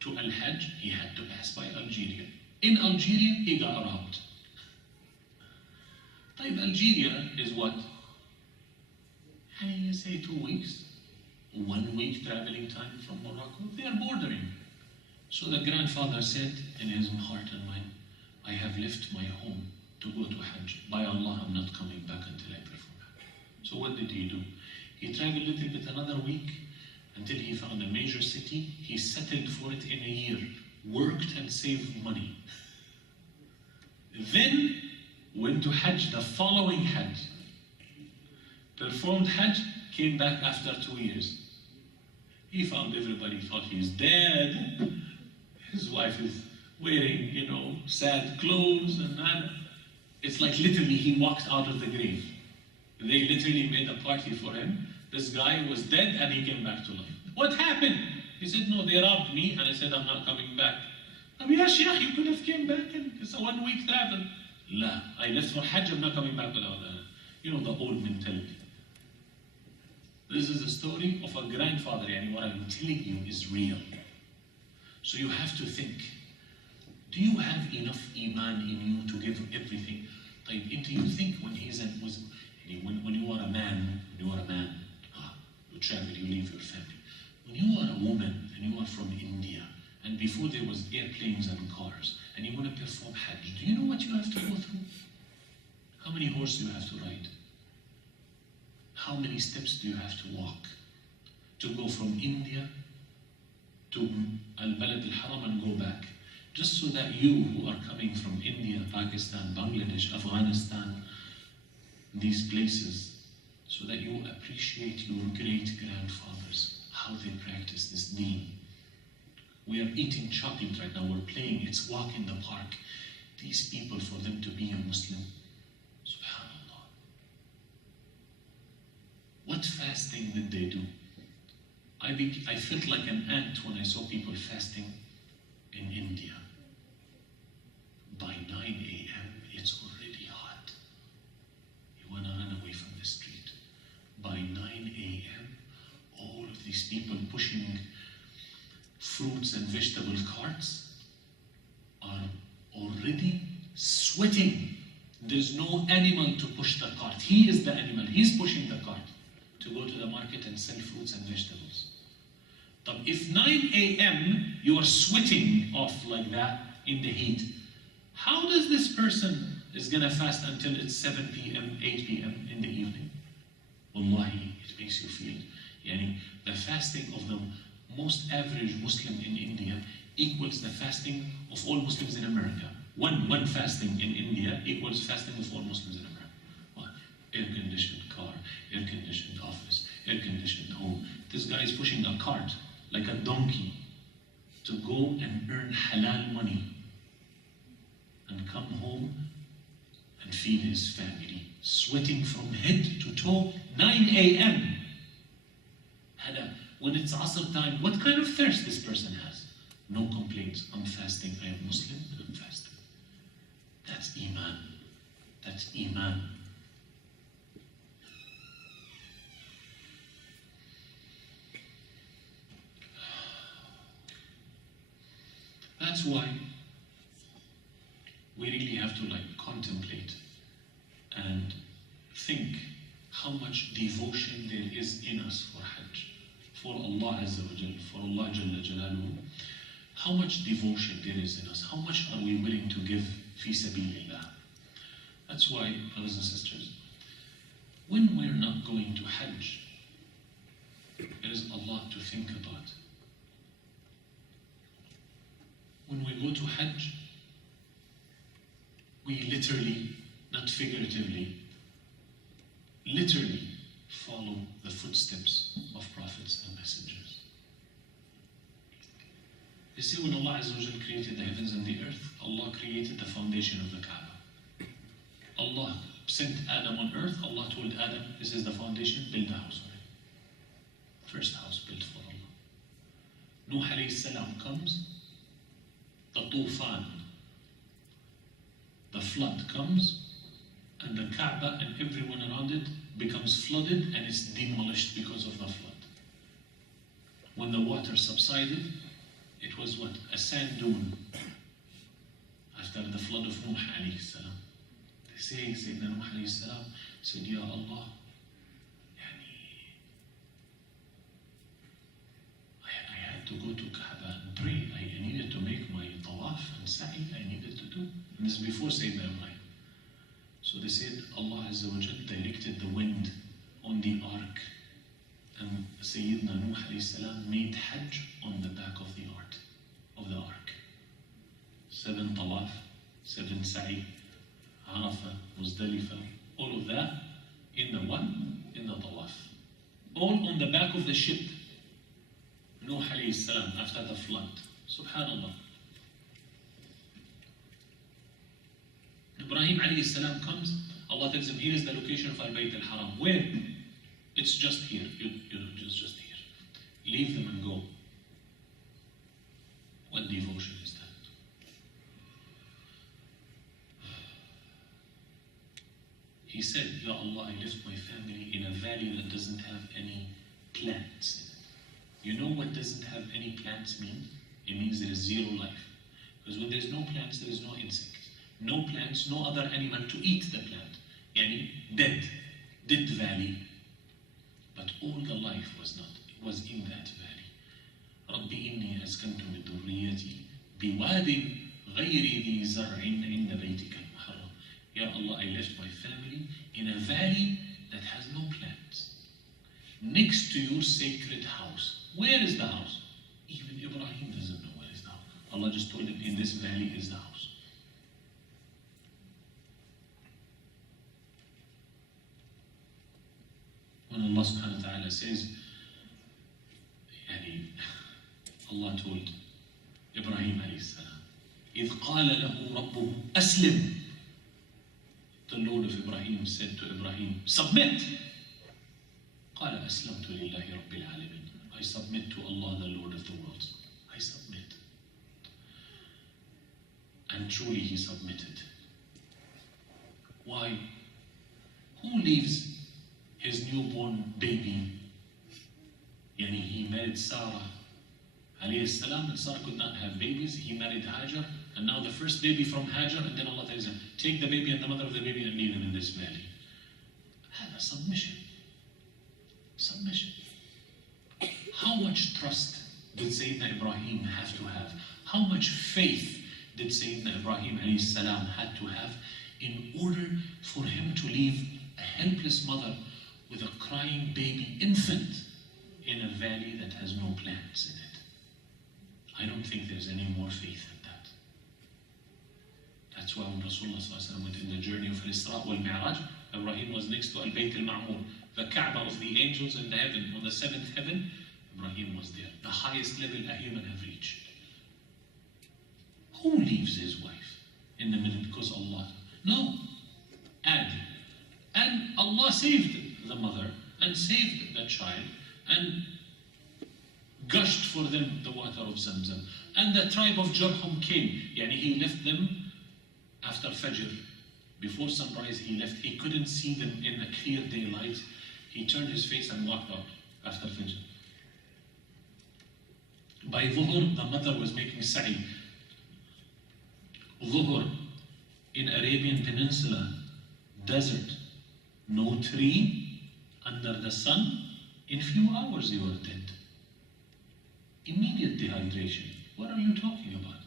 to Al-Hajj, he had to pass by Algeria. In Algeria, he got robbed. Algeria is what? You say 2 weeks, 1 week traveling time from Morocco. They are bordering. So the grandfather said in his heart and mind, I have left my home to go to Hajj. By Allah, I'm not coming back until I perform Hajj. So what did he do? He traveled a little bit another week until he found a major city. He settled for it in a year, worked and saved money. Then went to Hajj the following Hajj. Performed Hajj, came back after 2 years. He found everybody thought he's dead. His wife is wearing, sad clothes and that. It's like literally he walked out of the grave. They literally made a party for him. This guy was dead and he came back to life. What happened? He said, no, they robbed me and I said, I'm not coming back. Ya Shaykh, you could have came back and it's a 1 week travel. La, I left for Hajj, I'm not coming back without that. The old mentality. This is a story of a grandfather, and what I'm telling you is real. So you have to think, do you have enough iman in you to give everything? Do you think when when you are a man, you travel, you leave your family. When you are a woman and you are from India, and before there was airplanes and cars, and you want to perform Hajj, do you know what you have to go through? How many horses do you have to ride? How many steps do you have to walk to go from India to Al-Balad al-Haram and go back? Just so that you who are coming from India, Pakistan, Bangladesh, Afghanistan, these places, so that you appreciate your great grandfathers, how they practice this deen. We are eating chocolate right now, we're playing, it's walk in the park. These people, for them to be a Muslim, subhanAllah. What fasting did they do? I felt like an ant when I saw people fasting in India. By 9 a.m., it's already hot. You want to run away from the street. By 9 a.m., all of these people pushing fruits and vegetable carts are already sweating. There's no animal to push the cart. He is the animal. He's pushing the cart to go to the market and sell fruits and vegetables. But if 9 a.m. you are sweating off like that in the heat, how does this person is going to fast until it's 7 p.m., 8 p.m. in the evening? Wallahi, it makes you feel, the fasting of the most average Muslim in India equals the fasting of all Muslims in America. One fasting in India equals fasting of all Muslims in America. Well, air-conditioned car, air-conditioned office, air-conditioned home. This guy is pushing a cart like a donkey to go and earn halal money and come home and feed his family, sweating from head to toe, 9 a.m. When it's Asr time, what kind of thirst this person has? No complaints. I'm fasting. I am Muslim and I'm fasting. That's Iman. That's Iman. That's why we really have to contemplate and think how much devotion there is in us for Hajj, for Allah Azza wa Jal, for Allah Jalla Jalaluhu. How much devotion there is in us. How much are we willing to give fi sabilillah? That's why, brothers and sisters, when we're not going to Hajj, there is a lot to think about. When we go to Hajj, we literally, not figuratively, literally follow the footsteps of prophets and messengers. You see, when Allah Azza wa Jal created the heavens and the earth, Allah created the foundation of the Kaaba. Allah sent Adam on earth. Allah told Adam, this is the foundation, build a house on it. First house built for Allah. Nuh alayhi salam comes, the Tufan, the flood comes, and the Kaaba and everyone around it becomes flooded and it's demolished because of the flood. When the water subsided, it was what? A sand dune. After the flood of Nuh alayhi salam. They say, Sayyidina Nuh alayhi salam said, Ya Allah, I had to go to Kaaba and pray. I needed to make my tawaf and sa'i. I needed to do. And this is before Sayyidina Ibrahim. So they said, Allah Azza wa Jal directed the wind on the ark. And Sayyidina Nuh alayhi salam made Hajj on the back of the ark. 7 tawaf, 7 sa'i, Arafah, Muzdalifah, all of that in the tawaf. All on the back of the ship. Nuh alayhi salam after the flood. Subhanallah. Ibrahim alayhi salam comes, Allah tells him, here is the location of Al-Bayt al-Haram. Where? It's just here. It's just here. Leave them and go. What devotion is that? He said, Ya Allah, I left my family in a valley that doesn't have any plants in it. You know what doesn't have any plants mean? It means there is zero life. Because when there's no plants, there is no insect. No plants, no other animal to eat the plant. Yani dead valley. But all the life was in that valley. رب إني أسكنت من ذريتي بواد غير ذي زرع عند بيتك المحرم. Ya Allah, I left my family in a valley that has no plants, next to your sacred house. Where is the house? Even Ibrahim doesn't know where is the house. Allah just told him, in this valley is the house. When Allah subhanahu wa ta'ala says, Allah told Ibrahim alayhi salam, إِذْ قَالَ لَهُ رَبُّهُ أَسْلِمْ. The Lord of Ibrahim said to Ibrahim, submit. قَالَ أَسْلَمْتُ لِلَّهِ رَبِّ الْعَالَمِينَ. I submit to Allah, the Lord of the worlds. I submit. And truly he submitted. Why? Who leaves his newborn baby? Yani he married Sarah alayhi salam, and Sarah could not have babies. He married Hajar, and now the first baby from Hajar, and then Allah tells him, take the baby and the mother of the baby and leave them in this valley. Hada submission. Submission. How much trust did Sayyidina Ibrahim have to have? How much faith did Sayyidina Ibrahim alayhi salam had to have in order for him to leave a helpless mother with a crying baby infant in a valley that has no plants in it? I don't think there's any more faith in that. That's why when Rasulullah went in the journey of Al-Isra wal-Mi'raj, Ibrahim was next to Al-Bayt al-Ma'mur, the Kaaba of the angels in the heaven. On the 7th heaven, Ibrahim was there, the highest level a human have reached. Who leaves his wife in the middle because Allah? No. And Allah saved the mother and saved the child, and gushed for them the water of Zamzam. And the tribe of Jurhum came. Yani he left them after Fajr. Before sunrise he left. He couldn't see them in the clear daylight. He turned his face and walked out after Fajr. By Dhuhr, the mother was making sa'i. Dhuhr in Arabian Peninsula, desert, no tree, under the sun, in few hours you are dead. Immediate dehydration. What are you talking about?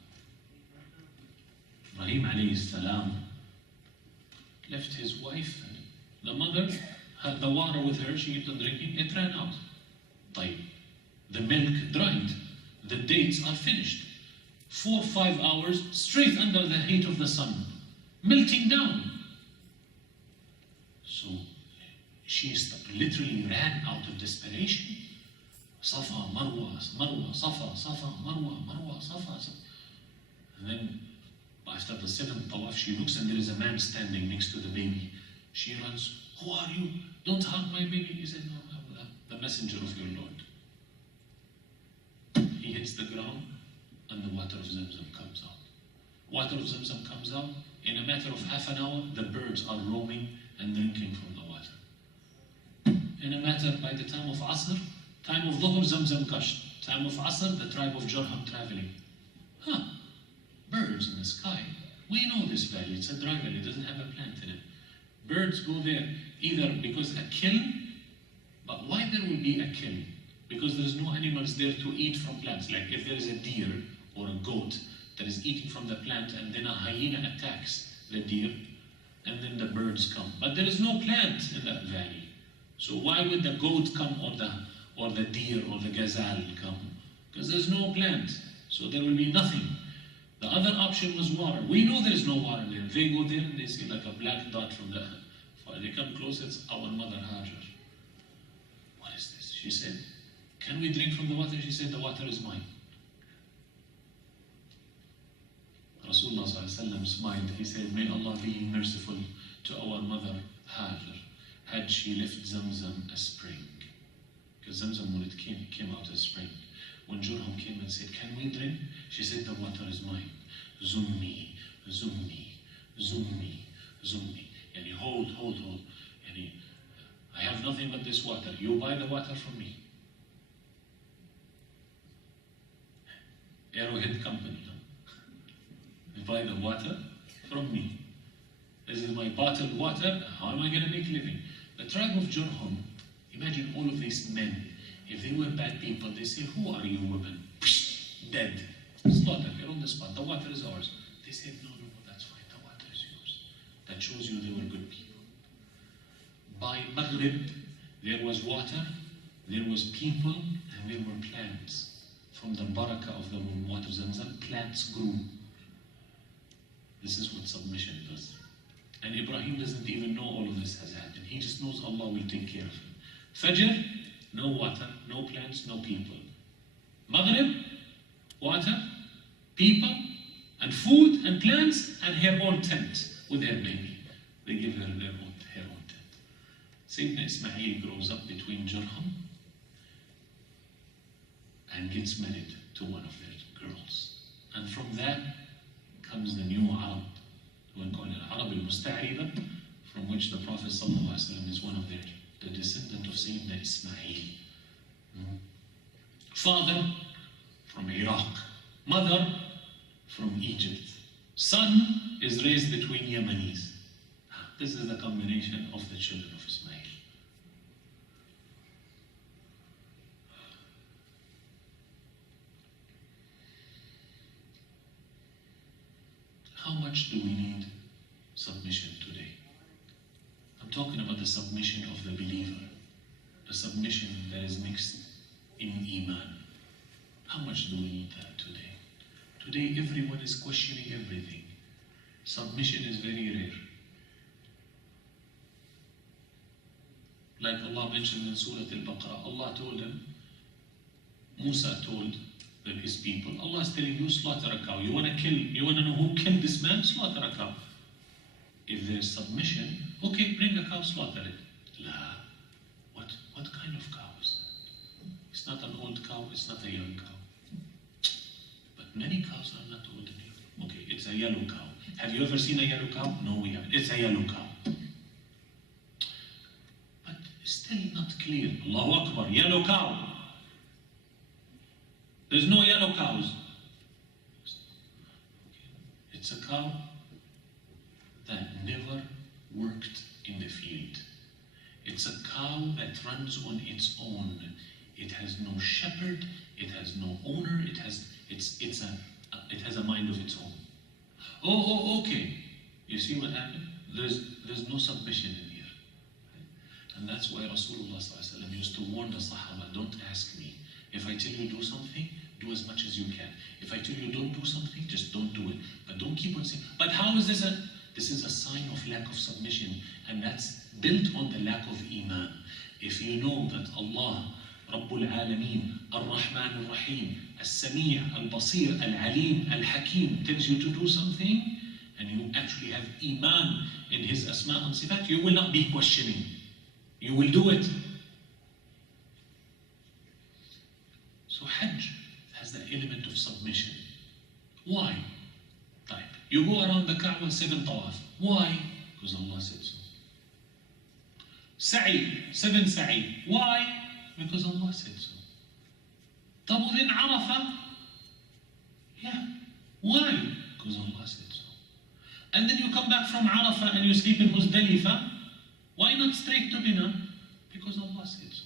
Ibrahim alayhi salam left his wife. The mother had the water with her, she kept on drinking, it ran out. The milk dried. The dates are finished. 4 or 5 hours straight under the heat of the sun, melting down. So she literally ran out of desperation. Safa, Marwa, Marwa, Safa, Safa, Marwa, Marwa, Safa. And then after the 7th tawaf, she looks and there is a man standing next to the baby. She runs, who are you? Don't hug my baby. He said, no, I'm the messenger of your Lord. He hits the ground and the water of Zamzam comes out. Water of Zamzam comes out. In a matter of half an hour, the birds are roaming and drinking from the water. In a matter, by the time of Asr, time of Dhuhr, Zamzam gushed. Time of Asr, the tribe of Jurhum traveling. Birds in the sky. We know this valley, it's a dry valley, it doesn't have a plant in it. Birds go there either because a kiln, but why there will be a kiln? Because there is no animals there to eat from plants. Like if there is a deer or a goat that is eating from the plant and then a hyena attacks the deer and then the birds come. But there is no plant in that valley. So why would the goat come or the deer or the gazelle come? Because there's no plant. So there will be nothing. The other option was water. We know there is no water there. They go there and they see like a black dot from the far. They come close, it's our mother Hajar. What is this? She said, can we drink from the water? She said, the water is mine. Rasulullah smiled. He said, may Allah be merciful to our mother Hajar. Had she left Zamzam a spring. Because Zamzam, when it came out as spring. When Jurhum came and said, can we drink? She said, the water is mine. Zummi, Zummi, Zummi, Zummi. And he hold. And I have nothing but this water. You buy the water from me. Arrowhead Company. You buy the water from me. This is my bottled water. How am I going to make a living? The tribe of Jurhum, imagine all of these men. If they were bad people, they say, who are you women? Psh, dead. Slaughtered, you're on the spot. The water is ours. They said, no, that's fine. The water is yours. That shows you they were good people. By Maghrib, there was water, there was people, and there were plants. From the barakah of the water of Zamzam, plants grew. This is what submission does. And Ibrahim doesn't even know all of this has happened. He just knows Allah will take care of him. Fajr, no water, no plants, no people. Maghrib, water, people, and food, and plants, and her own tent with her baby. They give her her own tent. Sayyidina Ismail grows up between Jurhum and gets married to one of their girls. And from that comes the new Arab, one called Al-Arab al-Musta'riba, from which the Prophet ﷺ is one of the descendant of Sayyidina Ismail. Father from Iraq, mother from Egypt. Son is raised between Yemenis. This is the combination of the children of Ismail. How much do we need submission today? I'm talking about the submission of the believer, the submission that is mixed in Iman. How much do we need that today? Today everyone is questioning everything. Submission is very rare. Like Allah mentioned in Surah Al-Baqarah, Allah told him, Musa told his people, Allah is telling you, slaughter a cow. You want to know who killed this man? Slaughter a cow. If there's submission, okay, bring a cow, slaughter it. La. What kind of cow is that? It's not an old cow, it's not a young cow. But many cows are not old enough. Okay, it's a yellow cow. Have you ever seen a yellow cow? No, we haven't. It's a yellow cow. But still not clear. Allahu Akbar, yellow cow. There's no yellow cows. It's a cow that never worked in the field. It's a cow that runs on its own. It has no shepherd, it has no owner, it has a mind of its own. Oh, okay. You see what happened? There's no submission in here. And that's why Rasulullah ﷺ used to warn the Sahaba, don't ask me. If I tell you do something, do as much as you can. If I tell you don't do something, just don't do it. But don't keep on saying, but how is this this is a sign of lack of submission, and that's built on the lack of iman. If you know that Allah, Rabbul Alameen, Ar-Rahman Ar-Rahim, As-Sami' Al-Basir, Al-Alim, Al-Hakim tells you to do something, and you actually have iman in His Asma and Sifat, you will not be questioning. You will do it. So Hajj has the element of submission. Why? You go around the Kaaba 7 tawaf. Why? Because Allah said so. Sa'i, 7 sa'i. Why? Because Allah said so. Tabu then Arafah? Yeah. Why? Because Allah said so. And then you come back from Arafah and you sleep in Muzdalifah. Why not straight to Mina? Because Allah said so.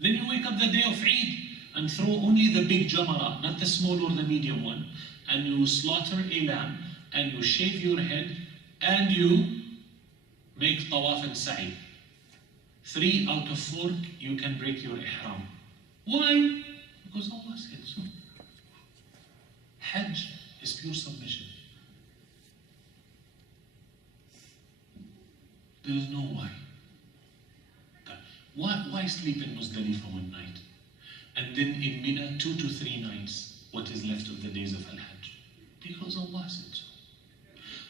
Then you wake up the day of Eid and throw only the big jamara, not the small or the medium one, and you slaughter a lamb, and you shave your head, and you make tawaf and sa'i. 3 out of 4, you can break your ihram. Why? Because Allah said so. Hajj is pure submission. There is no why. Why sleep in Muzdalifah one night? And then in Mina 2 to 3 nights, what is left of the days of Al-Hajj? Because Allah said so.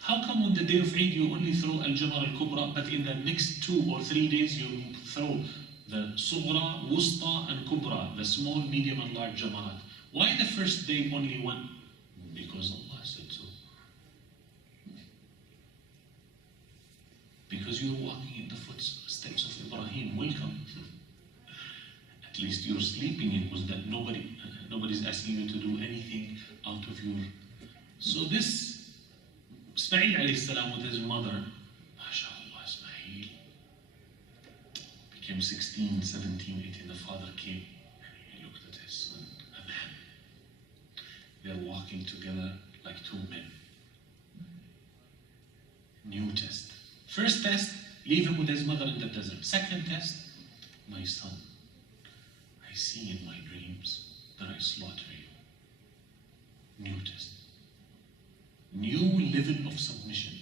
How come on the day of Eid you only throw Al-Jamar Al-Kubra, but in the next 2 or 3 days you throw the Sughra, Wusta and Kubra, the small, medium and large Jamarat? Why the first day only one? Because Allah said so. Because you're walking in the footsteps of Ibrahim. Welcome. At least you're sleeping in Muzdalifah. Nobody's asking you to do anything out of your... So this Ismail alayhi salam with his mother, MashaAllah, Ismail became 16, 17, 18. The father came and he looked at his son, a man. They're walking together like 2 men. New test. First test, leave him with his mother in the desert. Second test, my son, I see in my dreams that I slaughter you. New test. New level of submission.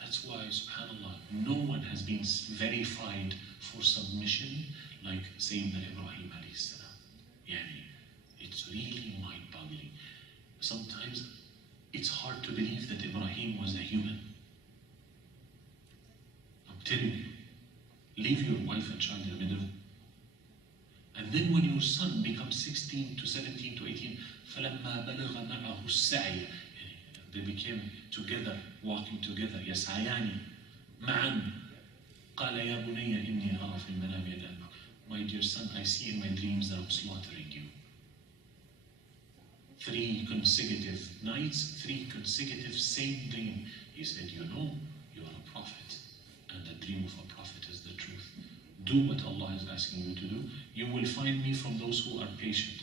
That's why, subhanAllah, no one has been verified for submission like Sayyidina Ibrahim alayhi salam. Yani, it's really mind-boggling. Sometimes it's hard to believe that Ibrahim was a human. I'm telling you, leave your wife and child in the middle. And then when your son becomes 16 to 17 to 18, فَلَمَّا بَلَغَ مَعَهُ السَّعْيَ, they became together, walking together. يَسْعَيَانِ مَعًا قَالَ يَا بُنَيَّ إِنِّي أَرَى فِي الْمَنَامِ أَنِّي. My dear son, I see in my dreams that I'm slaughtering you. 3 consecutive nights, 3 consecutive same dream. He said, you know, you are a prophet, and the dream of a prophet is the truth. Do what Allah is asking you to do. You will find me from those who are patient.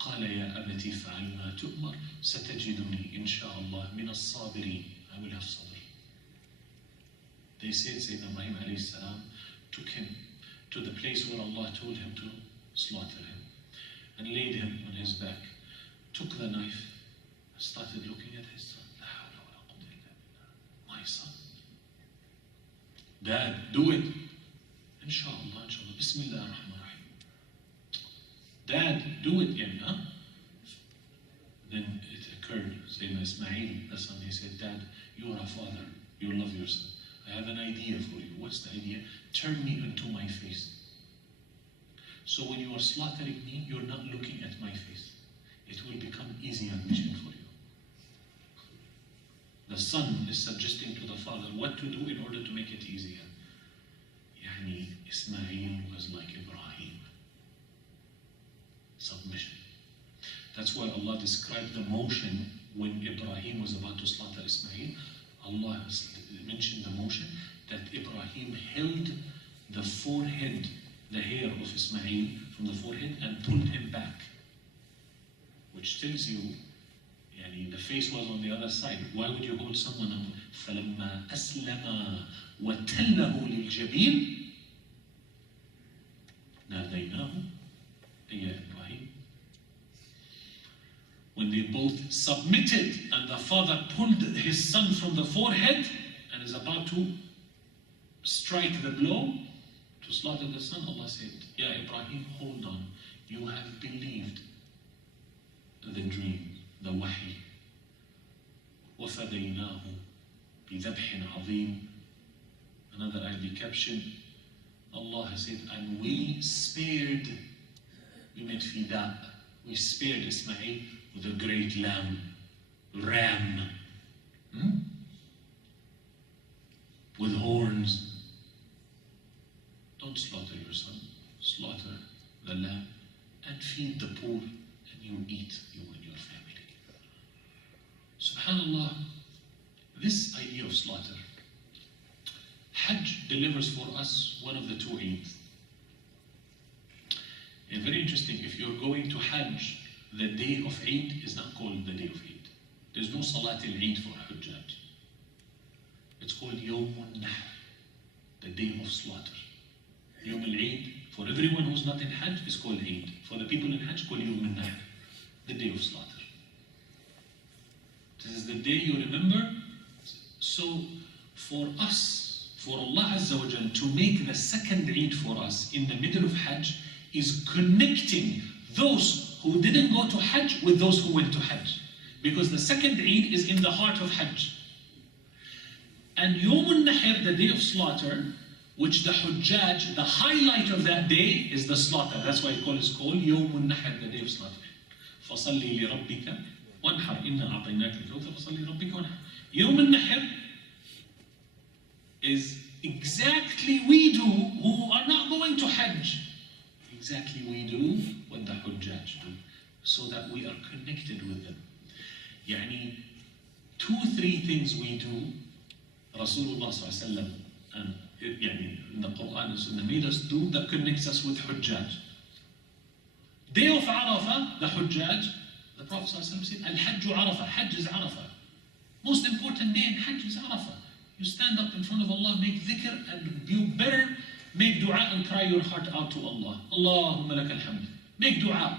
قال يا أبتي فعل ما تؤمر ستجدني إن شاء الله من الصابرين. I will have sabr. They said Sayyidina Ibrahim alayhi salam took him to the place where Allah told him to slaughter him and laid him on his back, took the knife, started looking at his son. لا حول ولا قوة إلا بالله. My son. Dad, do it. Inshallah, inshallah. Bismillah ar-Rahman ar-Rahim. Dad, do it again, huh? Then it occurred, Sayyidina Ismail, the son, he said, Dad, you are a father, you love your son. I have an idea for you. What's the idea? Turn me into my face. So when you are slaughtering me, you're not looking at my face. It will become easier mission for you. The son is suggesting to the father what to do in order to make it easier. Yani Ismail was like Ibrahim. Submission. That's why Allah described the motion when Ibrahim was about to slaughter Ismail. Allah has mentioned the motion that Ibrahim held the forehead, the hair of Ismail from the forehead and pulled him back. Which tells you, yani, the face was on the other side. Why would you hold someone up? فَلَمَّا أَسْلَمَا وَتَلَّهُ لِلْجَبِينِ نَادَيْنَاهُ أَيَّا إِبْرَاهِيمُ. When they both submitted and the father pulled his son from the forehead and is about to strike the blow to slaughter the son, Allah said, Ya Ibrahim, hold on. You have believed the dream, the wahi. وَفَدَيْنَاهُ بِذَبْحٍ عَظِيمٍ. Another ayah caption, Allah has said, and we spared, we made fida, we spared Ismail with a great ram. With horns. Don't slaughter your son, slaughter the lamb and feed the poor, and you eat, you and your family. SubhanAllah, this idea of slaughter, Hajj delivers for us one of the two Eids. And very interesting, if you're going to Hajj, the day of Eid is not called the day of Eid. There's no Salat al-Eid for Hujjaj. It's called Yawmun Nahr, the day of slaughter. Yawm al-Eid, for everyone who's not in Hajj, is called Eid. For the people in Hajj, called Yawm al-Nahr, the day of slaughter. This is the day you remember. So for us, for Allah Azza wa Jal to make the second Eid for us in the middle of Hajj is connecting those who didn't go to Hajj with those who went to Hajj. Because the second Eid is in the heart of Hajj. And Yawm al-Nahr, the day of slaughter, which the Hujjaj, the highlight of that day is the slaughter. That's why it is called Yawm al-Nahr, the day of slaughter. فَصَلِّ لِرَبِّكَ وَانْحَرْ إِنَّا أَعْطَيْنَاكَ الْكَوْثَرَ فَصَلِّ لِرَبِّكَ وَانْحَرْ. Yawm al-Nahr is exactly we do who are not going to Hajj. Exactly we do what the Hujjaj do, so that we are connected with them. Yani, 2-3 things we do, Rasulullah sallallahu alaihi wasallam, and in the Quran and Sunnah made us do that connects us with Hujjaj. Day of Arafah, the Hujjaj, the Prophet sallallahu alaihi wasallam said, Al-Hajj Arafah, Hajj is Arafah. Most important day in Hajj is Arafah. You stand up in front of Allah, make dhikr, and you better make dua and cry your heart out to Allah. Allahumma lakal hamd. Make dua.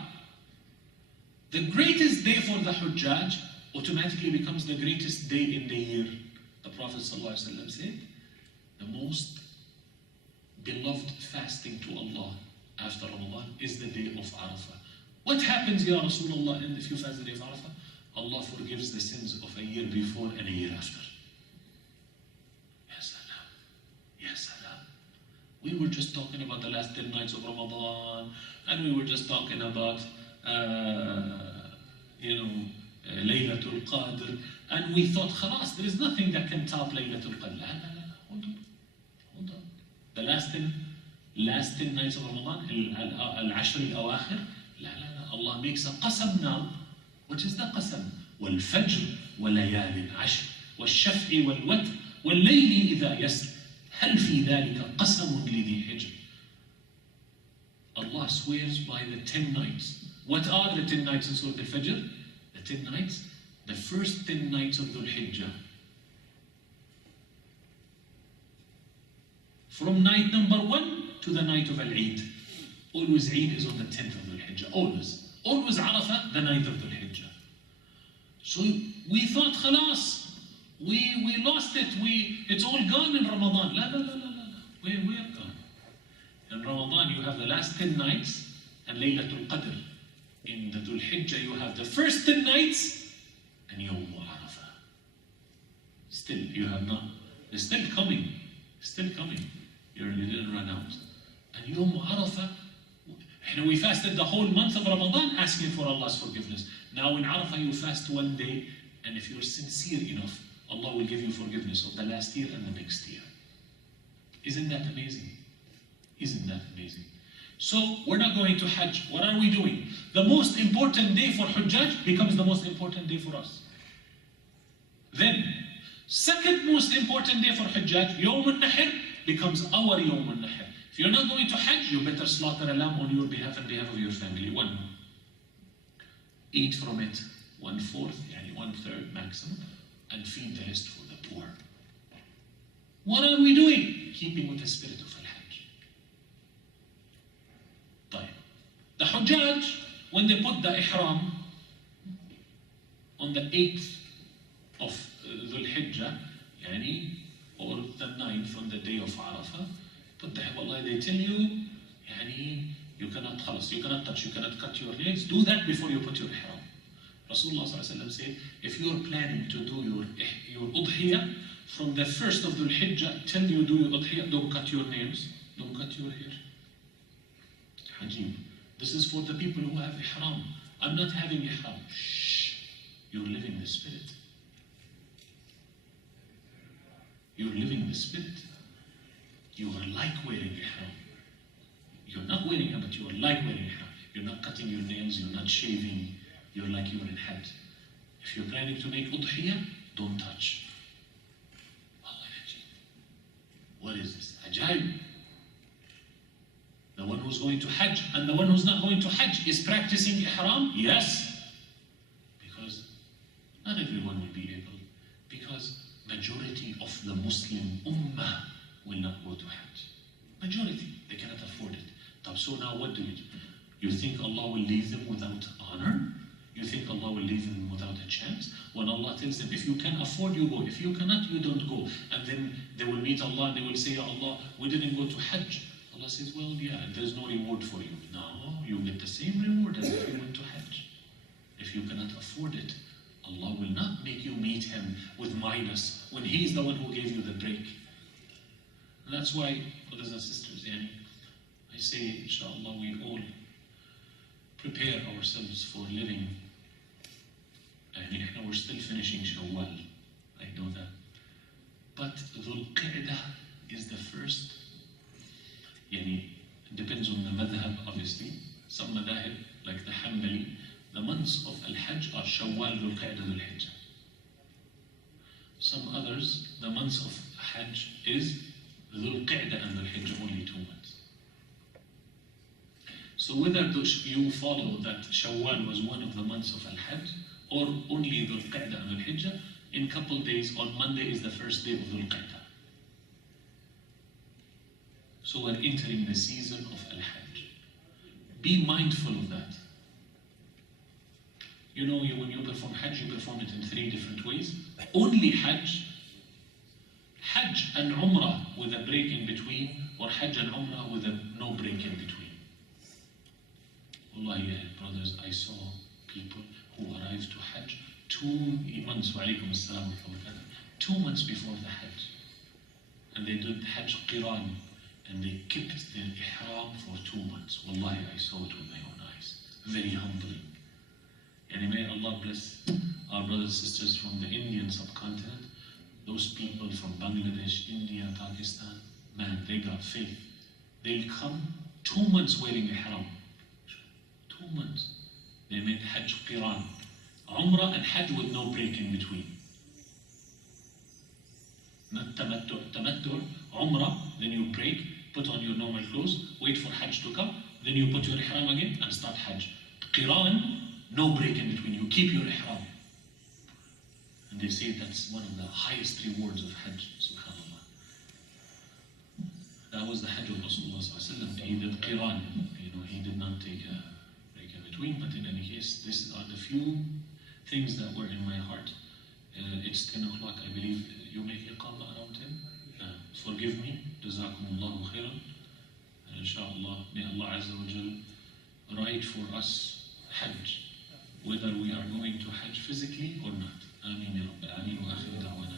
The greatest day for the Hujjaj automatically becomes the greatest day in the year. The Prophet ﷺ said, the most beloved fasting to Allah after Ramadan is the day of Arafah. What happens, Ya Rasulullah, if you fast the day of Arafah? Allah forgives the sins of a year before and a year after. Ya salam. Ya salam. We were just talking about the last 10 nights of Ramadan, and we were just talking about, Laylatul Qadr, and we thought, khalas, there is nothing that can top Laylatul Qadr. La, la, la, hold on. The last 10 nights of Ramadan, Al-Ashr al-Awakhir, la, la, la. Allah makes a qasam now. What is the qasam? وَالْفَجْرِ وَلَيَالِ الْعَشْرِ وَالشَّفْعِ وَالْوَتْرِ وَاللَّيْلِ إِذَا يَسْرِ هَلْ فِي ذَلِكَ قَسَمٌ لِذِي حِجْرٍ. Allah swears by the 10 nights. What are the 10 nights in Surah Al-Fajr? The 10 nights, the first 10 nights of Dhul Hijjah. From night number 1 to the night of Al-Eid. Always Eid is on the 10th of Dhul Hijjah. Always. Always Arafah, the 9th of Dhul Hijjah. So we thought, khalas, we lost it. It's all gone in Ramadan. La, la, la, la, la. We are gone. In Ramadan, you have the last 10 nights and Laylatul Qadr. In the Dhul Hijjah, you have the first 10 nights and Yawm Arafah. Still, you have not. It's still coming. Still coming. You didn't run out. And Yawm Arafah, And we fasted the whole month of Ramadan asking for Allah's forgiveness. Now in Arafah you fast one day, and if you're sincere enough, Allah will give you forgiveness of the last year and the next year. Isn't that amazing? Isn't that amazing? So we're not going to Hajj. What are we doing? The most important day for Hujjaj becomes the most important day for us. Then, second most important day for Hujjaj, Yawm al-Nahr, becomes our Yawm al-Nahr. If you're not going to Hajj, you better slaughter a lamb on your behalf and behalf of your family. One. Eat from it 1/4, yani 1/3 maximum, and feed the rest for the poor. What are we doing? Keeping with the spirit of Al-Hajj. The Hujjaj, when they put the Ihram on the 8th of Dhul Hijjah, yani, or the 9th on the day of Arafah, put the Wallah, they tell you, yani, you cannot touch, you cannot cut your nails. Do that before you put your Ihram. Rasulullah said, if you're planning to do your Udhiyah, from the 1st of Dhul Hijjah till you do your Udhiyah, don't cut your nails, don't cut your hair. Hajim. This is for the people who have Ihram. I'm not having Ihram. Shh. You're living the spirit. You're living the spirit. You are like wearing Ihram. You're not wearing it, but you are like wearing Ihram. You're not cutting your nails, you're not shaving. You're like you're in Hajj. If you're planning to make Udhiyah, don't touch. What is this? Ajaib. The one who's going to Hajj and the one who's not going to Hajj is practicing Ihram? Yes. Because not everyone will be able. Because majority of the Muslim Ummah will not go to Hajj. Majority. They cannot afford it. So now what do? You think Allah will leave them without honor? You think Allah will leave them without a chance? When Allah tells them, if you can afford, you go. If you cannot, you don't go. And then they will meet Allah and they will say, Ya Allah, we didn't go to Hajj. Allah says, well, yeah, there's no reward for you. No, you get the same reward as if you went to Hajj. If you cannot afford it, Allah will not make you meet Him with minus when He is the one who gave you the break. And that's why, brothers and sisters, I say, inshallah, we all prepare ourselves for living. We're still finishing Shawwal. I know that. But Dhul Qa'dah is the first. It depends on the madhab, obviously. Some madhab, like the Hanbali, the months of Al-Hajj are Shawwal, Dhul Qa'dah, Dhul Hijjah. Some others, the months of Hajj is Dhul Qa'dah and Dhul Hijjah, only 2 months. So whether you follow that Shawwal was one of the months of Al-Hajj, or only Dhul Qa'dah and Dhul Hijjah, in couple days, on Monday is the first day of Dhul Qa'dah. So we're entering the season of Al-Hajj. Be mindful of that. When you perform Hajj, you perform it in 3 different ways. Only Hajj, Hajj and Umrah with a break in between, or Hajj and Umrah with no break in between. Wallahi, brothers, I saw people who arrived to Hajj 2 months, wa alaykum as-salam wa rahmatullah, 2 months before the Hajj. And they did Hajj Qiran, and they kept their Ihram for 2 months. Wallahi, I saw it with my own eyes. Very humbling. And may Allah bless our brothers and sisters from the Indian subcontinent, those people from Bangladesh, India, Pakistan. Man, they got faith. They'll come 2 months wearing Ihram. 2 months. They make Hajj Qiran. Umrah and Hajj with no break in between. Not Tamattu, Umrah, then you break, put on your normal clothes, wait for Hajj to come, then you put your Ihram again and start Hajj. Qiran, no break in between, you keep your Ihram. And they say that's one of the highest rewards of Hajj, subhanAllah. That was the Hajj of Rasulullah sallallahu alaihi wasallam. He did Qiran, he did not take a break in between, but in any case, these are the few things that were in my heart. It's 10 o'clock, I believe. You make Iqamah around 10? Forgive me. Jazakumullahu khairan. And inshallah, may Allah Azza wa Jal write for us Hajj, whether we are going to Hajj physically or not. Ameen ya Rabbi. Ameen wa akhir da'wana.